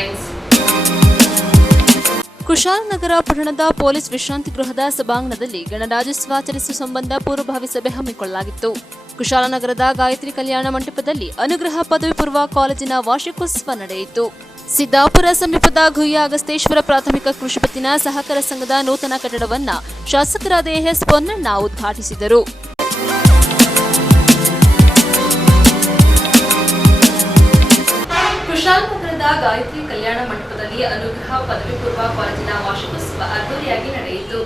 Headlines. Kushalnagar ಪಟ್ಟಣದ police ವಿಶ್ರಾಂತಿ ಗೃಹದ ಸಭಾಂಗಣದಲ್ಲಿ ಗಣರಾಜ್ಯೋತ್ಸವ ಆಚರಿಸುವ ಸಂಬಂಧ ಪೂರ್ವಭಾವಿ ಸಭೆ ಹಮ್ಮಿಕೊಳ್ಳಲಾಗಿತ್ತು. ಕುಶಾಲನಗರದ ಗಾಯತ್ರಿ ಕಲ್ಯಾಣ ಮಂಟಪದಲ್ಲಿ ಅನುಗ್ರಹ ಪದವಿ ಪೂರ್ವ ಕಾಲೇಜಿನ ವಾರ್ಷಿಕೋತ್ಸವ ನಡೆಯಿತು. ಸಿದ್ದಾಪುರ ಸಮೀಪದ ಗುಹ್ಯ ಅಗಸ್ತೇಶ್ವರ ಪ್ರಾಥಮಿಕ ಕೃಷಿ ಪತ್ತಿನ ಸಹಕಾರ ಸಂಘದ ನೂತನ ಕಟ್ಟಡವನ್ನು ಶಾಸಕರಾದ ಎಸ್ ಪೊನ್ನಣ್ಣ ಉದ್ಘಾಟಿಸಿದರು. ಕುಶಾಲನಗರದ ಗಾಯತ್ರಿ ಕಲ್ಯಾಣ ಮಂಟಪದಲ್ಲಿ ಅನುಗ್ರಹ ಪದವಿ ಪೂರ್ವ ಕಾಲೇಜಿನ ವಾರ್ಷಿಕೋತ್ಸವ ಅದ್ದೂರಿಯಾಗಿ ನಡೆಯಿತು.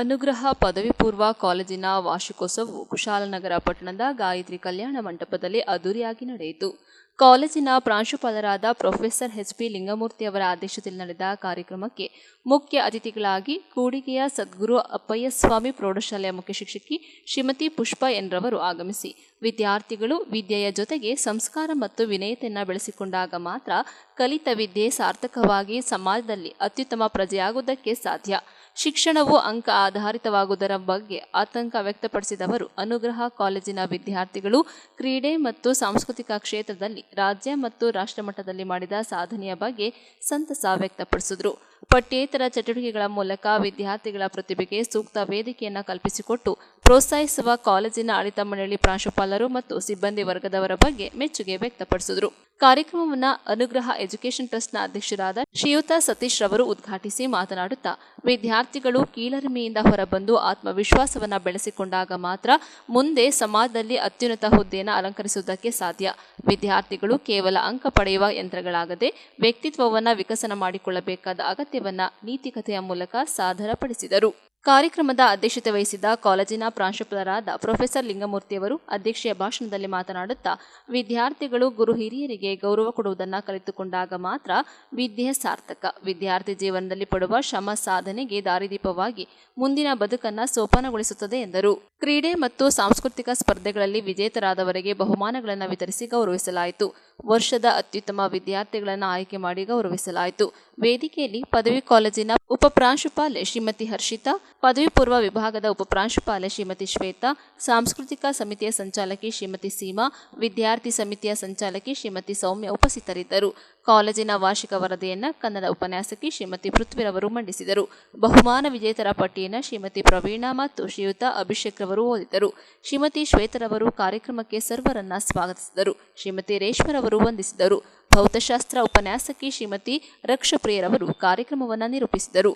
ಅನುಗ್ರಹ ಪದವಿ ಪೂರ್ವ ಕಾಲೇಜಿನ ವಾರ್ಷಿಕೋತ್ಸವವು ಕುಶಾಲನಗರ ಪಟ್ಟಣದ ಗಾಯತ್ರಿ ಕಲ್ಯಾಣ ಮಂಟಪದಲ್ಲಿ ಅದ್ದೂರಿಯಾಗಿ ನಡೆಯಿತು. ಕಾಲೇಜಿನ ಪ್ರಾಂಶುಪಾಲರಾದ ಪ್ರೊಫೆಸರ್ ಎಚ್ ಪಿ ಲಿಂಗಮೂರ್ತಿ ಅವರ ಅಧ್ಯಕ್ಷತೆಯಲ್ಲಿ ನಡೆದ ಕಾರ್ಯಕ್ರಮಕ್ಕೆ ಮುಖ್ಯ ಅತಿಥಿಗಳಾಗಿ ಕೂಡಿಗೆಯ ಸದ್ಗುರು ಅಪ್ಪಯ್ಯಸ್ವಾಮಿ ಪ್ರೌಢಶಾಲೆಯ ಮುಖ್ಯ ಶಿಕ್ಷಕಿ ಶ್ರೀಮತಿ ಪುಷ್ಪ ಎನ್ ರವರು ಆಗಮಿಸಿ ವಿದ್ಯಾರ್ಥಿಗಳು ವಿದ್ಯೆಯ ಜೊತೆಗೆ ಸಂಸ್ಕಾರ ಮತ್ತು ವಿನಯತೆಯನ್ನು ಬೆಳೆಸಿಕೊಂಡಾಗ ಮಾತ್ರ ಕಲಿತ ವಿದ್ಯೆ ಸಾರ್ಥಕವಾಗಿ ಸಮಾಜದಲ್ಲಿ ಅತ್ಯುತ್ತಮ ಪ್ರಜೆಯಾಗುವುದಕ್ಕೆ ಸಾಧ್ಯ. ಶಿಕ್ಷಣವು ಅಂಕ ಆಧಾರಿತವಾಗುವುದರ ಬಗ್ಗೆ ಆತಂಕ ವ್ಯಕ್ತಪಡಿಸಿದವರು ಅನುಗ್ರಹ ಕಾಲೇಜಿನ ವಿದ್ಯಾರ್ಥಿಗಳು ಕ್ರೀಡೆ ಮತ್ತು ಸಾಂಸ್ಕೃತಿಕ ಕ್ಷೇತ್ರದಲ್ಲಿ ರಾಜ್ಯ ಮತ್ತು ರಾಷ್ಟ್ರ ಮಟ್ಟದಲ್ಲಿ ಮಾಡಿದ ಸಾಧನೆಯ ಬಗ್ಗೆ ಸಂತಸ ವ್ಯಕ್ತಪಡಿಸಿದರು. ಪಠ್ಯೇತರ ಚಟುವಟಿಕೆಗಳ ಮೂಲಕ ವಿದ್ಯಾರ್ಥಿಗಳ ಪ್ರತಿಭೆಗೆ ಸೂಕ್ತ ವೇದಿಕೆಯನ್ನು ಕಲ್ಪಿಸಿಕೊಟ್ಟು ಪ್ರೋತ್ಸಾಹಿಸುವ ಕಾಲೇಜಿನ ಆಡಳಿತ ಮಂಡಳಿ ಪ್ರಾಂಶುಪಾಲರು ಮತ್ತು ಸಿಬ್ಬಂದಿ ವರ್ಗದವರ ಬಗ್ಗೆ ಮೆಚ್ಚುಗೆ ವ್ಯಕ್ತಪಡಿಸಿದರು. ಕಾರ್ಯಕ್ರಮವನ್ನು ಅನುಗ್ರಹ ಎಜುಕೇಷನ್ ಟ್ರಸ್ಟ್ನ ಅಧ್ಯಕ್ಷರಾದ ಶ್ರೀಯುತ ಸತೀಶ್ ರವರು ಉದ್ಘಾಟಿಸಿ ಮಾತನಾಡುತ್ತಾ ವಿದ್ಯಾರ್ಥಿಗಳು ಕೀಳರಿಮೆಯಿಂದ ಹೊರಬಂದು ಆತ್ಮವಿಶ್ವಾಸವನ್ನು ಬೆಳೆಸಿಕೊಂಡಾಗ ಮಾತ್ರ ಮುಂದೆ ಸಮಾಜದಲ್ಲಿ ಅತ್ಯುನ್ನತ ಹುದ್ದೆಯನ್ನು ಅಲಂಕರಿಸುವುದಕ್ಕೆ ಸಾಧ್ಯ. ವಿದ್ಯಾರ್ಥಿಗಳು ಕೇವಲ ಅಂಕ ಪಡೆಯುವ ಯಂತ್ರಗಳಾಗದೆ ವ್ಯಕ್ತಿತ್ವವನ್ನು ವಿಕಸನ ಮಾಡಿಕೊಳ್ಳಬೇಕಾದ ಅಗತ್ಯವನ್ನು ನೀತಿಕತೆಯ ಮೂಲಕ ಸಾದರಪಡಿಸಿದರು. ಕಾರ್ಯಕ್ರಮದ ಅಧ್ಯಕ್ಷತೆ ವಹಿಸಿದ್ದ ಕಾಲೇಜಿನ ಪ್ರಾಂಶುಪಾಲರಾದ ಪ್ರೊಫೆಸರ್ ಲಿಂಗಮೂರ್ತಿಯವರು ಅಧ್ಯಕ್ಷೀಯ ಭಾಷಣದಲ್ಲಿ ಮಾತನಾಡುತ್ತಾ ವಿದ್ಯಾರ್ಥಿಗಳು ಗುರು ಹಿರಿಯರಿಗೆ ಗೌರವ ಕೊಡುವುದನ್ನು ಕಲಿತುಕೊಂಡಾಗ ಮಾತ್ರ ವಿದ್ಯೆ ಸಾರ್ಥಕ. ವಿದ್ಯಾರ್ಥಿ ಜೀವನದಲ್ಲಿ ಪಡುವ ಶ್ರಮ ಸಾಧನೆಗೆ ದಾರಿದೀಪವಾಗಿ ಮುಂದಿನ ಬದುಕನ್ನು ಸೋಪಾನಗೊಳಿಸುತ್ತದೆ ಎಂದರು. ಕ್ರೀಡೆ ಮತ್ತು ಸಾಂಸ್ಕೃತಿಕ ಸ್ಪರ್ಧೆಗಳಲ್ಲಿ ವಿಜೇತರಾದವರಿಗೆ ಬಹುಮಾನಗಳನ್ನು ವಿತರಿಸಿ ಗೌರವಿಸಲಾಯಿತು. ವರ್ಷದ ಅತ್ಯುತ್ತಮ ವಿದ್ಯಾರ್ಥಿಗಳನ್ನು ಆಯ್ಕೆ ಮಾಡಿ ಗೌರವಿಸಲಾಯಿತು. ವೇದಿಕೆಯಲ್ಲಿ ಪದವಿ ಕಾಲೇಜಿನ ಉಪಪ್ರಾಂಶುಪಾಲೆ ಶ್ರೀಮತಿ ಹರ್ಷಿತಾ, ಪದವಿ ಪೂರ್ವ ವಿಭಾಗದ ಉಪಪ್ರಾಂಶುಪಾಲೆ ಶ್ರೀಮತಿ ಶ್ವೇತಾ, ಸಾಂಸ್ಕೃತಿಕ ಸಮಿತಿಯ ಸಂಚಾಲಕಿ ಶ್ರೀಮತಿ ಸೀಮಾ, ವಿದ್ಯಾರ್ಥಿ ಸಮಿತಿಯ ಸಂಚಾಲಕಿ ಶ್ರೀಮತಿ ಸೌಮ್ಯ ಉಪಸ್ಥಿತರಿದ್ದರು. ಕಾಲೇಜಿನ ವಾರ್ಷಿಕ ವರದಿಯನ್ನು ಕನ್ನಡ ಉಪನ್ಯಾಸಕಿ ಶ್ರೀಮತಿ ಪೃಥ್ವಿರವರು ಮಂಡಿಸಿದರು. ಬಹುಮಾನ ವಿಜೇತರ ಪಟ್ಟಿಯನ್ನು ಶ್ರೀಮತಿ ಪ್ರವೀಣಾ ಮತ್ತು ಶ್ರೀಯುತ ಅಭಿಷೇಕ್ ರವರು ಓದಿದರು. ಶ್ರೀಮತಿ ಶ್ವೇತರವರು ಕಾರ್ಯಕ್ರಮಕ್ಕೆ ಸರ್ವರನ್ನ ಸ್ವಾಗತಿಸಿದರು. ಶ್ರೀಮತಿ ರೇಷ್ಮರವರು ವಂದಿಸಿದರು. ಭೌತಶಾಸ್ತ್ರ ಉಪನ್ಯಾಸಕಿ ಶ್ರೀಮತಿ ರಕ್ಷಪ್ರಿಯರವರು ಕಾರ್ಯಕ್ರಮವನ್ನು ನಿರೂಪಿಸಿದರು.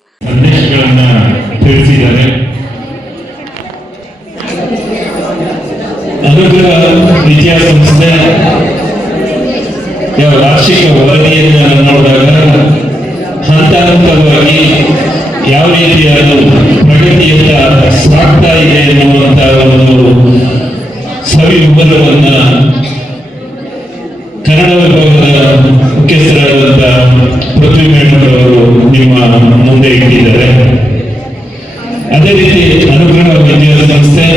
ವಾರ್ಷಿಕ ವರದಿಯನ್ನು ನೋಡಿದಾಗ ಹಂತ ಹಂತವಾಗಿ ಯಾವ ರೀತಿಯಾದ ಪ್ರಗತಿಯತ್ತ ಸಾಗ್ತಾ ಇದೆ ಎನ್ನುವಂತಹ ಒಂದು ಸವಿ ವಿವರವನ್ನ ಕನ್ನಡ ವಿಭಾಗದ ಮುಖ್ಯಸ್ಥರಾದಂತಹ ಪೃಥ್ವಿ ಮೇಡಮ್ ಅವರು ನಿಮ್ಮ ಮುಂದೆ ಇಟ್ಟಿದ್ದಾರೆ. ಅದೇ ರೀತಿ ಅನುಗ್ರಹ ವಿದ್ಯಾಸಂಸ್ಥೆ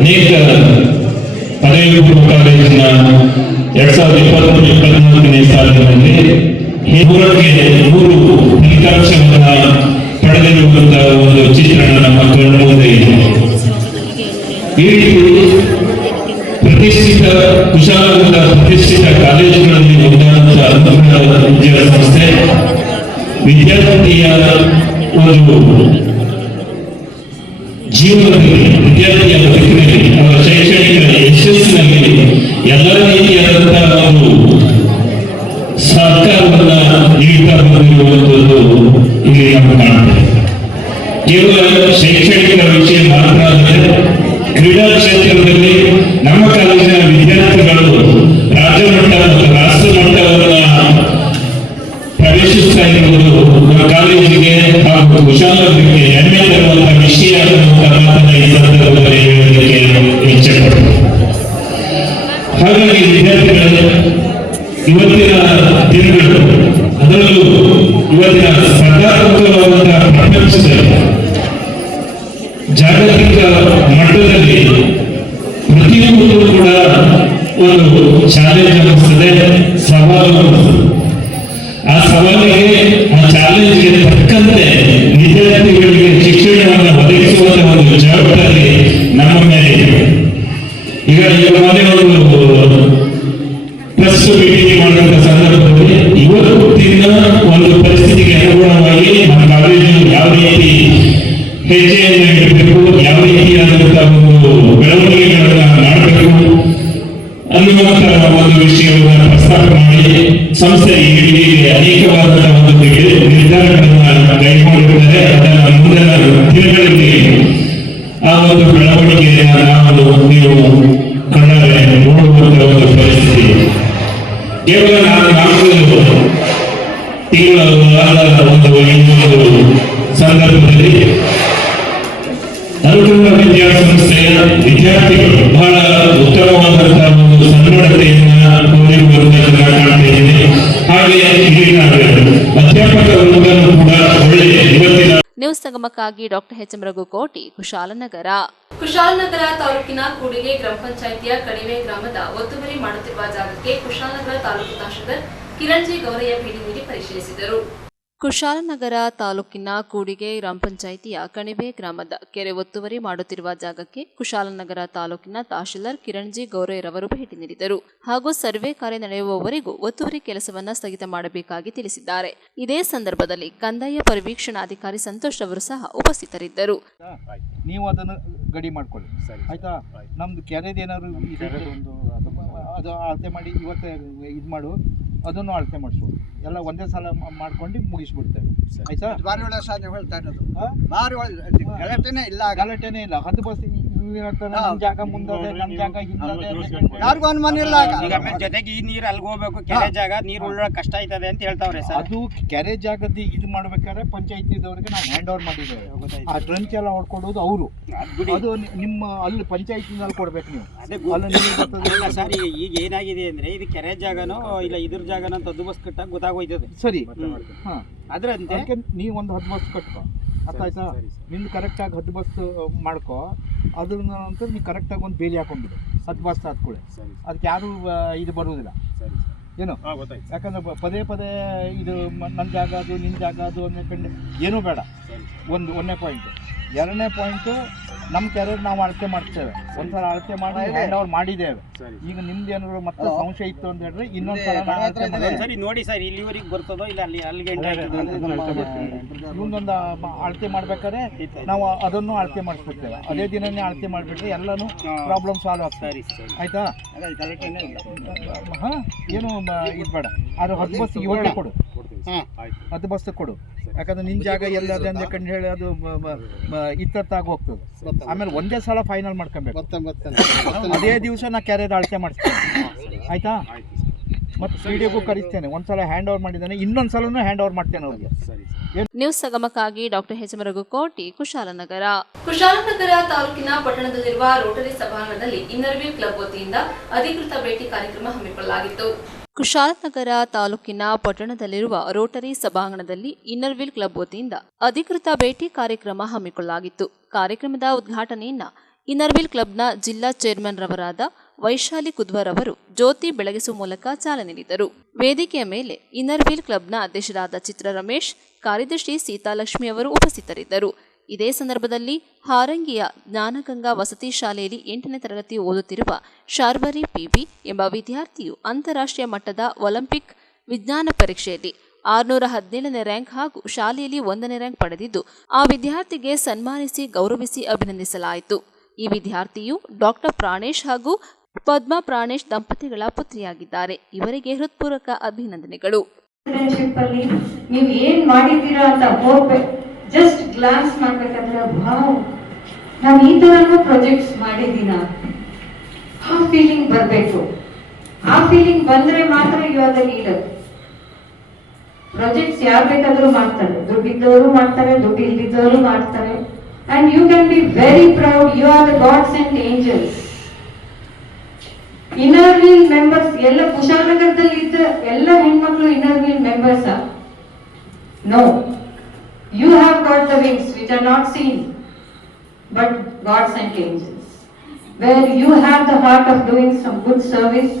ಅನೇಕ ಪದವಿ ಪೂರ್ವ ಕಾಲೇಜಿನ 2023-24ನೇ ಸಾಲಿನಲ್ಲಿ 3 ಫಲಿತಾಂಶವನ್ನು ಪಡೆದಿರುವಂತಹ ಒಂದು ಚಿತ್ರಣ ನಮ್ಮ ಕಣ್ಣು ಮುಂದೆ ಇದೆ. ಈ ರೀತಿ ಪ್ರತಿಷ್ಠಿತ ಕುಶಾಲನಗರದ ಪ್ರತಿಷ್ಠಿತ ಕಾಲೇಜುಗಳಲ್ಲಿ ಒಂದಾದಂತಹ ಅನುಗ್ರಹ ವಿದ್ಯಾಸಂಸ್ಥೆ ವಿದ್ಯಾರ್ಥಿಯ ಒಂದು ಜೀವನದಲ್ಲಿ ವಿದ್ಯಾರ್ಥಿಯ ಬದುಕಿನಲ್ಲಿ ಅವರ ಶೈಕ್ಷಣಿಕ ಯಶಸ್ಸಿನಲ್ಲಿ ಎಲ್ಲ ರೀತಿಯಾದಂತಹ ಒಂದು ಸಹಕಾರವನ್ನ ನೀಡ್ತಾ ಬಂದಿರುವಂತದ್ದು ಇಲ್ಲಿ ನಾವು ಕಾಣ್ತೇವೆ. ಕೇವಲ ಶೈಕ್ಷಣಿಕ ವಿಷಯ ಮಾತ್ರ ಅಲ್ಲದೆ ಕ್ರೀಡಾ ಕ್ಷೇತ್ರದಲ್ಲಿ ನಮ್ಮ ಕಾಲೇಜಿನ ವಿದ್ಯಾರ್ಥಿಗಳು ರಾಜ್ಯ ಮಟ್ಟ ಮತ್ತು ರಾಷ್ಟ್ರ ಮಟ್ಟವನ್ನ ಪ್ರವೇಶಿಸ್ತಾ ಇರುವುದು ನಮ್ಮ ಕಾಲೇಜಿಗೆ ಹಾಗೂ ಕುಶಾಲನಗರಕ್ಕೆ ಹೆಮ್ಮೆ ತರುವಂತಹ ವಿಷಯ ಅನ್ನುವಂತಹ ಈ ಸಂದರ್ಭದಲ್ಲಿ ಹೇಳಲಿಕ್ಕೆ ಇಚ್ಛೆಪಡ್ತೇನೆ. ಹಾಗಾಗಿ ವಿದ್ಯಾರ್ಥಿಗಳು ಇವತ್ತಿನ ದಿನಗಳು ಅದರಲ್ಲೂ ಇವತ್ತಿನ ಸ್ಪರ್ಧಾತ್ಮಕವಾದಂತಹ ಪ್ರಪಂಚದಲ್ಲಿ ಜಾಗತಿಕ ಮಟ್ಟದಲ್ಲಿ ಪ್ರತಿಯೊಂದು ಕೂಡ ಒಂದು ಚಾಲೆಂಜ್ ಅನ್ನಿಸ್ತದೆ, ಸವಾಲು ಅನ್ನಿಸ್ತದೆ. ಆ ಸವಾಲಿಗೆ ಆ ಚಾಲೆಂಜ್ಗೆ ತಕ್ಕಂತೆ ವಿದ್ಯಾರ್ಥಿಗಳಿಗೆ ಶಿಕ್ಷಣವನ್ನು ಒದಗಿಸುವಂತಹ ಒಂದು ಜವಾಬ್ದಾರಿ ನಮ್ಮ ಮೇಲೆ ಇದೆ. ಈಗ ಮೊನ್ನೆ ಒಂದು ಪ್ಲಸ್ ಮೀಟಿಂಗ್ ಮಾಡುವಂತಹ ಸಂದರ್ಭದಲ್ಲಿ ಇವತ್ತಿನ ಸಂಸ್ಥೆ ಹೀಗೆ ಅನೇಕವಾದಂತಹ ಒಂದು ನಿರ್ಧಾರಗಳನ್ನು ಕೈಗೊಂಡಿದ್ದಾರೆ. ಅದನ್ನು ಮುಂದಿನ ದಿನಗಳಲ್ಲಿ ಆ ಒಂದು ಬೆಳವಣಿಗೆಯನ್ನು ನಾವು ನೀವು ಕಣ್ಣಾರೆ ನೋಡುವಂತಹ ಒಂದು ಪರಿಸ್ಥಿತಿ. ಕೇವಲ ನಾನು 4 ತಿಂಗಳ ಒಂದು ಸಂದರ್ಭದಲ್ಲಿ ಅನುಕೂಲ ವಿದ್ಯಾಸಂಸ್ಥೆಯ ವಿದ್ಯಾರ್ಥಿಗಳು ಬಹಳ ಉತ್ತಮವಾದಂತಹ ಒಂದು ಸನ್ನಡತೆಯನ್ನು ತೋರಿರುವುದನ್ನು ಕಾಣ್ತಿದ್ದೇನೆ. ಹಾಗೆಯೇ ಇಲ್ಲಿನ ಅಧ್ಯಾಪಕ ವೃಂದನೂ ಕೂಡ ಒಳ್ಳೆಯ ಇವತ್ತಿನ ನ್ಯೂಸ್ ಸಂಗಮಕ್ಕಾಗಿ doctor H M Raghukoti, Kushalnagar. Kushalnagar ತಾಲೂಕಿನ ಕೂಡಿಗೆ ಗ್ರಾಮ ಪಂಚಾಯಿತಿಯ ಕಣಿವೆ ಗ್ರಾಮದ ಒತ್ತುವರಿ ಮಾಡುತ್ತಿರುವ ಜಾಗಕ್ಕೆ ಕುಶಾಲನಗರ ತಾಲೂಕು ತಹಶೀಲ್ದಾರ್ ಕಿರಣ್ ಜಿ ಗೌರಯ್ಯ ಭೇಟಿ ನೀಡಿ ಪರಿಶೀಲಿಸಿದರು. ಕುಶಾಲನಗರ ತಾಲೂಕಿನ ಕೂಡಿಗೆ ಗ್ರಾಮ ಪಂಚಾಯಿತಿಯ ಕಣಿವೆ ಗ್ರಾಮದ ಕೆರೆ ಒತ್ತುವರಿ ಮಾಡುತ್ತಿರುವ ಜಾಗಕ್ಕೆ ಕುಶಾಲನಗರ ತಾಲೂಕಿನ ತಹಶೀಲ್ದಾರ್ ಕಿರಣ್ ಜಿ ಗೌರಯ್ಯರವರು ಭೇಟಿ ನೀಡಿದರು ಹಾಗೂ ಸರ್ವೆ ಕಾರ್ಯ ನಡೆಯುವವರೆಗೂ ಒತ್ತುವರಿ ಕೆಲಸವನ್ನು ಸ್ಥಗಿತ ಮಾಡಬೇಕಾಗಿ ತಿಳಿಸಿದ್ದಾರೆ. ಇದೇ ಸಂದರ್ಭದಲ್ಲಿ ಕಂದಾಯ ಪರಿವೀಕ್ಷಣಾಧಿಕಾರಿ ಸಂತೋಷ್ ಅವರು ಸಹ ಉಪಸ್ಥಿತರಿದ್ದರು. ನೀವು ಅದನ್ನು ಗಡಿ ಮಾಡ್ಕೊಳ್ಳಿ, ಆಯ್ತಾ? ನಮ್ದು ಕೆರೆದೇನಾದ್ರು ಅದು ಅಳತೆ ಮಾಡಿ ಇವತ್ತೇ ಇದು ಮಾಡು, ಅದನ್ನು ಅಳತೆ ಮಾಡಿಸು, ಎಲ್ಲ ಒಂದೇ ಸಲ ಮಾಡ್ಕೊಂಡು ಮುಗಿಸ್ಬಿಡ್ತೇವೆ, ಆಯ್ತಾ? ಭಾರಿ ಒಳ್ಳೆ ಸಾಧನೆ ಹೇಳ್ತಾ ಇರೋದು, ಭಾರಿ ಒಳ್ಳೆ ಗಲಾಟೆನೇ ಇಲ್ಲ. 10 ಬಸ್ ನಮ್ಮ ಜಾಗ ಮುಂದೆ, ನಮ್ಮ ಜಾಗ ಹಿಂದೆ, ಯಾರಿಗೂ ಅನುಮಾನ ಇಲ್ಲ. ಜೊತೆಗೆ ಈ ನೀರು ಅಲ್ಲಿಗೆ ಹೋಗ್ಬೇಕು, ಕೆರೆ ಜಾಗ ನೀರು ಉಳ್ಳೋಕೆ ಕಷ್ಟ ಆಯ್ತದೆ ಅಂತ ಹೇಳ್ತಾವ್ರೆ ಸರ್. ಅದು ಕೆರೆ ಜಾಗದ ಇದು ಮಾಡ್ಬೇಕಾದ್ರೆ ಪಂಚಾಯತಿದವರಿಗೆ ನಾವು ಹ್ಯಾಂಡ್ ಓವರ್ ಮಾಡಿದ್ದೇವೆ. ಆ ಟ್ರಂಚ್ ಎಲ್ಲ ಹೊಡ್ಕೊಡೋದು ಅವರು, ಅದು ನಿಮ್ಮ ಅಲ್ಲಿ ಪಂಚಾಯತಿನಲ್ಲಿ ಕೊಡ್ಬೇಕು ನೀವು. ಅಲ್ಲ ಸರ್, ಈಗ ಏನಾಗಿದೆ ಅಂದ್ರೆ ಇದು ಕೆರೆ ಜಾಗನೋ ಇಲ್ಲ ಇದ್ರ ಜಾಗನೋ ಅಂತ ಬಸ್ ಕಟ್ಟಾಗ ಗೊತ್ತಾಗೋಯ್ತದೆ. ಸರಿ, ಅದ್ರಂತೆ ನೀವು ಒಂದು 10 ಬಸ್ ಕಟ್ಕೊ, ಅರ್ಥ ಆಯ್ತಾ? ನಿಮ್ದು ಕರೆಕ್ಟಾಗಿ 10 ಬಸ್ ಮಾಡ್ಕೊ. ಅದ್ರ ನಂತರ ನೀವು ಕರೆಕ್ಟಾಗಿ ಒಂದು ಬೇಲಿ ಹಾಕೊಂಡ್ಬಿಡು, 10 ಬಸ್ ಆದ್ಕೊಳ್ಳಿ. ಅದಕ್ಕೆ ಯಾರು ಇದು ಬರುವುದಿಲ್ಲ ಏನು, ಯಾಕಂದ್ರೆ ಪದೇ ಇದು ನನ್ನ ಜಾಗ ಅದು ನಿನ್ನ ಜಾಗ ಅದು ಅಂದ್ಕೊಂಡು ಏನೂ ಬೇಡ. ಒಂದನೇ ಪಾಯಿಂಟು. 2ನೇ ಪಾಯಿಂಟು, ನಮ್ಮ ಕೆರೆ ನಾವು ಅಳತೆ ಮಾಡ್ತೇವೆ. ಒಂದ್ಸಲ ಅಳತೆ ಮಾಡಿ ಹ್ಯಾಂಡ್ ಓವರ್ ಮಾಡಿದ್ದೇವೆ. ಈಗ ನಿಮ್ದು ಏನಾದ್ರು ಮತ್ತೆ ಸಂಶಯ ಇತ್ತು ಅಂತ ಹೇಳಿದ್ರೆ ಇನ್ನೊಂದ್ಸಲ ನೋಡಿ ಸರ್, ಇಲ್ಲಿವರೆಗೆ ಬರ್ತದೋ ಇಲ್ಲ ಅಲ್ಲಿಗೆ ಇನ್ನೊಂದು ಅಳತೆ ಮಾಡ್ಬೇಕಾದ್ರೆ ನಾವು ಅದನ್ನು ಅಳತೆ ಮಾಡಿಸ್ಬಿಡ್ತೇವೆ. ಅದೇ ದಿನನೇ ಅಳತೆ ಮಾಡಿಬಿಟ್ರೆ ಎಲ್ಲನೂ ಪ್ರಾಬ್ಲಮ್ ಸಾಲ್ವ್ ಆಗ್ತದೆ, ಆಯ್ತಾ? ಹಾಂ, ಏನು ಇದು ಬೇಡ. ಅದು 10 ಬಸ್ ಇವತ್ತೇ ಕೊಡು, 10 ಬಸ್ ಕೊಡು. ಯಾಕಂದ್ರೆ ನಿನ್ನ ಜಾಗ ಎಲ್ಲ ಅದೇ ಅಂದ್ಕೊಂಡು ಹೇಳಿ ಅದು ಇತ್ತತ್ತಾಗಿ ಹೋಗ್ತದೆ. ಆಮೇಲೆ ಒಂದೇ ಸಲ ಫೈನಲ್ ಮಾಡ್ಕೊಬೇಕು. ಅದೇ ದಿವಸ ನಾ ಕೆರೆದ ಅಳತೆ ಮಾಡಿಸ್ತೇನೆ, ಆಯ್ತಾ? ಮತ್ತೆ ಸಿಡಿಗೂ ಕರಿಸ್ತೇನೆ. ಒಂದ್ಸಲ ಹ್ಯಾಂಡ್ ಓವರ್ ಮಾಡಿದ್ದಾನೆ, ಇನ್ನೊಂದ್ಸಲನೂ ಹ್ಯಾಂಡ್ ಓವರ್ ಮಾಡ್ತೇನೆ ಅವ್ರಿಗೆ. ನ್ಯೂಸ್ ಸಂಗಮಕ್ಕಾಗಿ doctor H M Raghukoti, Kushalnagar. Kushalnagar ತಾಲೂಕಿನ ಪಟ್ಟಣದಲ್ಲಿರುವ ರೋಟರಿ ಸಭಾಂಗಣದಲ್ಲಿ ಇನ್ನರ್ವ್ಯೂ ಕ್ಲಬ್ ವತಿಯಿಂದ ಅಧಿಕೃತ ಭೇಟಿ ಕಾರ್ಯಕ್ರಮ ಹಮ್ಮಿಕೊಳ್ಳಲಾಗಿತ್ತು. ಕುಶಾಲನಗರ ತಾಲೂಕಿನ ಪಟ್ಟಣದಲ್ಲಿರುವ ರೋಟರಿ ಸಭಾಂಗಣದಲ್ಲಿ ಇನ್ನರ್ವ್ಯೂ ಕ್ಲಬ್ ವತಿಯಿಂದ ಅಧಿಕೃತ ಭೇಟಿ ಕಾರ್ಯಕ್ರಮ ಹಮ್ಮಿಕೊಳ್ಳಲಾಗಿತ್ತು. ಕಾರ್ಯಕ್ರಮದ ಉದ್ಘಾಟನೆಯನ್ನ ಇನ್ನರ್ವ್ಯೂ ಕ್ಲಬ್ನ ಜಿಲ್ಲಾ ಚೇರ್ಮನ್ ರವರಾದ ವೈಶಾಲಿ ಕುದ್ವರ್ ಅವರು ಜ್ಯೋತಿ ಬೆಳಗಿಸುವ ಮೂಲಕ ಚಾಲನೆ ನೀಡಿದರು. ವೇದಿಕೆಯ ಮೇಲೆ ಇನ್ನರ್ವ್ಯೂ ಕ್ಲಬ್ನ ಅಧ್ಯಕ್ಷರಾದ ಚಿತ್ರ ರಮೇಶ್, ಕಾರ್ಯದರ್ಶಿ ಸೀತಾಲಕ್ಷ್ಮಿ ಅವರು ಉಪಸ್ಥಿತರಿದ್ದರು. ಇದೇ ಸಂದರ್ಭದಲ್ಲಿ ಹಾರಂಗಿಯ ಜ್ಞಾನಗಂಗಾ ವಸತಿ ಶಾಲೆಯಲ್ಲಿ 8ನೇ ತರಗತಿ ಓದುತ್ತಿರುವ ಶಾರ್ವರಿ ಪಿಬಿ ಎಂಬ ವಿದ್ಯಾರ್ಥಿಯು ಅಂತಾರಾಷ್ಟ್ರೀಯ ಮಟ್ಟದ ಒಲಿಂಪಿಕ್ ವಿಜ್ಞಾನ ಪರೀಕ್ಷೆಯಲ್ಲಿ 617ನೇ ರ್ಯಾಂಕ್ ಹಾಗೂ ಶಾಲೆಯಲ್ಲಿ 1ನೇ ರ್ಯಾಂಕ್ ಪಡೆದಿದ್ದು, ಆ ವಿದ್ಯಾರ್ಥಿಗೆ ಸನ್ಮಾನಿಸಿ ಗೌರವಿಸಿ ಅಭಿನಂದಿಸಲಾಯಿತು. ಈ ವಿದ್ಯಾರ್ಥಿಯು ಡಾಕ್ಟರ್ ಪ್ರಾಣೇಶ್ ಹಾಗೂ ಪದ್ಮಾ ಪ್ರಾಣೇಶ್ ದಂಪತಿಗಳ ಪುತ್ರಿಯಾಗಿದ್ದಾರೆ. ಇವರಿಗೆ ಹೃತ್ಪೂರ್ವಕ ಅಭಿನಂದನೆಗಳು. ನೀವು ಏನ್ ಮಾಡಿದ್ದೀರಾ ಅಂತ ಹೋಗ್ಬೇಕು, ಜಸ್ಟ್ ಗ್ಲಾನ್ಸ್ ಮಾಡ್ಬೇಕಂದ್ರೆ ವಾವ್, ನಾವು ಈ ತರನೂ ಪ್ರಾಜೆಕ್ಟ್ಸ್ ಮಾಡಿದ್ದೀನ, ಆ ಫೀಲಿಂಗ್ ಬರಬೇಕು. ಆ ಫೀಲಿಂಗ್ ಬಂದ್ರೆ ಮಾತ್ರ you are the leader. Projects ಯಾರು ಬೇಕಾದ್ರೂ ಮಾಡ್ತಾರೆ, ದುಡ್ಡಿದ್ದವರು ಮಾಡ್ತಾರೆ, ದುಡ್ಡು ಇಲ್ದಿದ್ದವರು ಮಾಡ್ತಾರೆ. And you can be very proud, you are the God sent angels. Inner wheel members, ಎಲ್ಲ ಕುಶಾಲನಗರದಲ್ಲಿ ಇದ್ದ ಎಲ್ಲ ಹೆಣ್ಮಕ್ಳು inner wheel members. No, you have got the wings which are not seen, but God sent angels. Where you have the heart of doing some good service,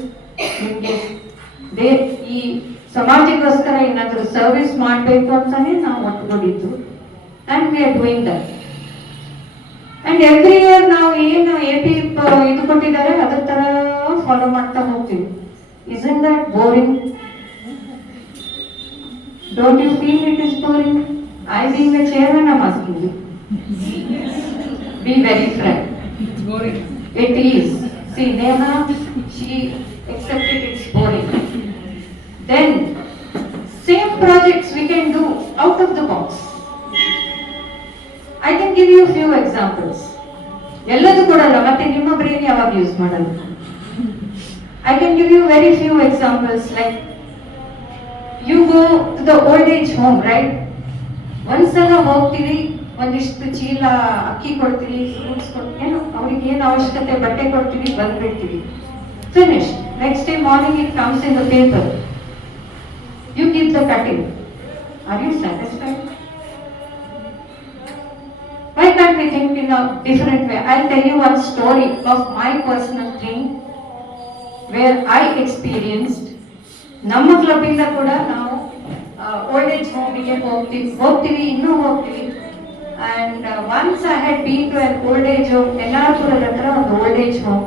ಈ ಸಮಾಜಕ್ಕೋಸ್ಕರ ಏನಾದರೂ service ಮಾಡಬೇಕು ಅಂತಾನೆ ನಾವು ಒಟ್ಟುಕೊಂಡಿದ್ದು. And we are doing that. And every year ನಾವು ಏನು AP ಇದು ಕೊಟ್ಟಿದ್ದಾರೆ ಅದ್ರ ತರ ಫಾಲೋ ಮಾಡ್ತಾ ಹೋಗ್ತೀವಿ. Isn't that boring? Don't you feel it is boring? I being a chairman, I'm asking you. Be very frank. It's boring. It is. See, Neha, she accepted it's boring. Then projects we can do out of the box. I can give you a few examples. ಎಲ್ಲದೂ ಕೊಡಲ್ಲ, ಮತ್ತೆ ನಿಮ್ಮ brain ಯಾವಾಗ use ಮಾಡಲ್ಲ. I can give you very few examples, like you go to the old age home, right? ಒಂದ್ಸಲ ಹೋಗ್ತೀವಿ, ಒಂದಿಷ್ಟು ಚೀಲ ಅಕ್ಕಿ ಕೊಡ್ತೀವಿ, ಫ್ರೂಟ್ಸ್ ಕೊಡ್ತೀವಿ, ಏನೋ ಅವ್ರಿಗೆ ಏನು ಅವಶ್ಯಕತೆ, ಬಟ್ಟೆ ಕೊಡ್ತೀವಿ, ಬಂದ್ಬಿಡ್ತೀವಿ, finish. Next day morning it comes in the paper. You keep the cutting. Are you satisfied? Why can't we think in a different way? I'll tell you one story of my personal thing where I experienced. ನಮ್ಮ club ಇಂದ ಕೂಡ ನಾವು old age ಹೋಮಿಗೆ ಹೋಗ್ತೀವಿ, ಇನ್ನೂ ಹೋಗ್ತೀವಿ. And once I had been to an old age home, ಯಲ್ಲಾಪುರದ ಹತ್ರ ಒಂದು old age home.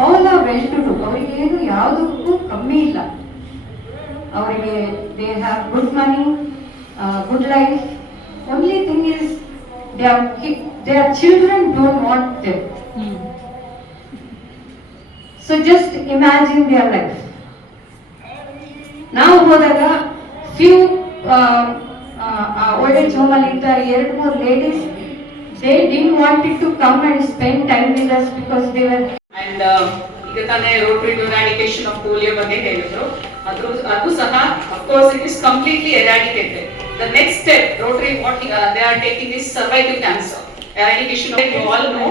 All are well to do. ಅವರಿಗೆ ಏನು ಯಾವುದಕ್ಕೂ ಕಮ್ಮಿ ಇಲ್ಲ. ಅವರಿಗೆ they have good money, good life. Only thing is their children don't want them. So just imagine their life. ನಾವು ಹೋದಾಗ few old age home ಅಲ್ಲಿ ಇದ್ದ 2-3 ladies, they didn't want it to come and spend time with us because they were. And ಈಗ ತಾನೇ Rotary eradication of polio ಬಗ್ಗೆ ಹೇಳಿದ್ರು. ಅದು ಸಹ of course it is completely eradicated. The next step Rotary what they are taking is cervical cancer eradication. You all know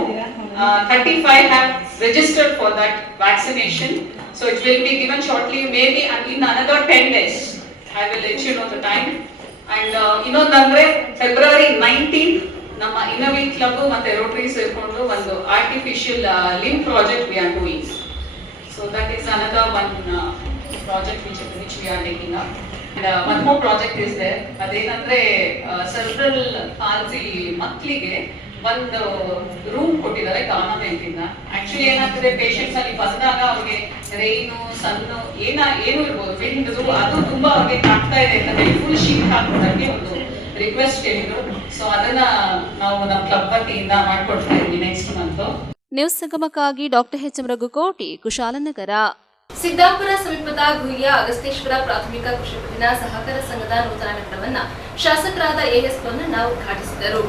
35 have registered for that vaccination, so it will be given shortly, maybe in another 10 days. I will let you know the time. And ಇನ್ನೊಂದಂದ್ರೆ February 19th ನಮ್ಮ ಇನ್ನೋವಿ club ಮತ್ತೆ Rotary ಸೇರ್ಕೊಂಡು ಒಂದು artificial limb project we are doing. So that is another one project which we are taking up. And one more project is there. ಅದೇನಂದ್ರೆ cerebral palsy ಮಕ್ಕಳಿಗೆ ಒಂದು room ಕೊಟ್ಟಿದ್ದಾರೆ government ಇಂದ. Actually ಏನಾಗ್ತದೆ, ಪೇಷಂಟ್ಸ್ ಅಲ್ಲಿ ಬಂದಾಗ ಅವ್ರಿಗೆ ರೈನು ಸನ್ನು ಏನು ಇರ್ಬೋದು, ವಿಂಡ್ ಅದು ತುಂಬಾ ಅವ್ರಿಗೆ ಕಾಡ್ತಾ ಇದೆ ಅಂತ ಹೇಳಿ ಫುಲ್ ಶೀಟ್ ಹಾಕೋದಕ್ಕೆ ಒಂದು ರಿಕ್ವೆಸ್ಟ್ ಕೇಳಿದ್ರು. ಸೊ ಅದನ್ನ ನಾವು ನಮ್ಮ ಕ್ಲಬ್ ವತಿಯಿಂದ ಮಾಡ್ಕೊಡ್ತಾ ಇದ್ವಿ ನೆಕ್ಸ್ಟ್ ಮಂತ್. ನ್ಯೂಸ್ ಸಂಗಮಕ್ಕಾಗಿ doctor H M Raghukoti, Kushalnagar. Siddapura ಸಮೀಪದ ಗುಹ್ಯ ಅಗಸ್ತೇಶ್ವರ ಪ್ರಾಥಮಿಕ ಕೃಷಿ ಪತ್ತಿನ ಸಹಕಾರ ಸಂಘದ ನೂತನ ಕಟ್ಟಡವನ್ನು ಶಾಸಕರಾದ ಎಎಸ್ ಪೊನ್ನಣ್ಣ ಉದ್ಘಾಟಿಸಿದರು.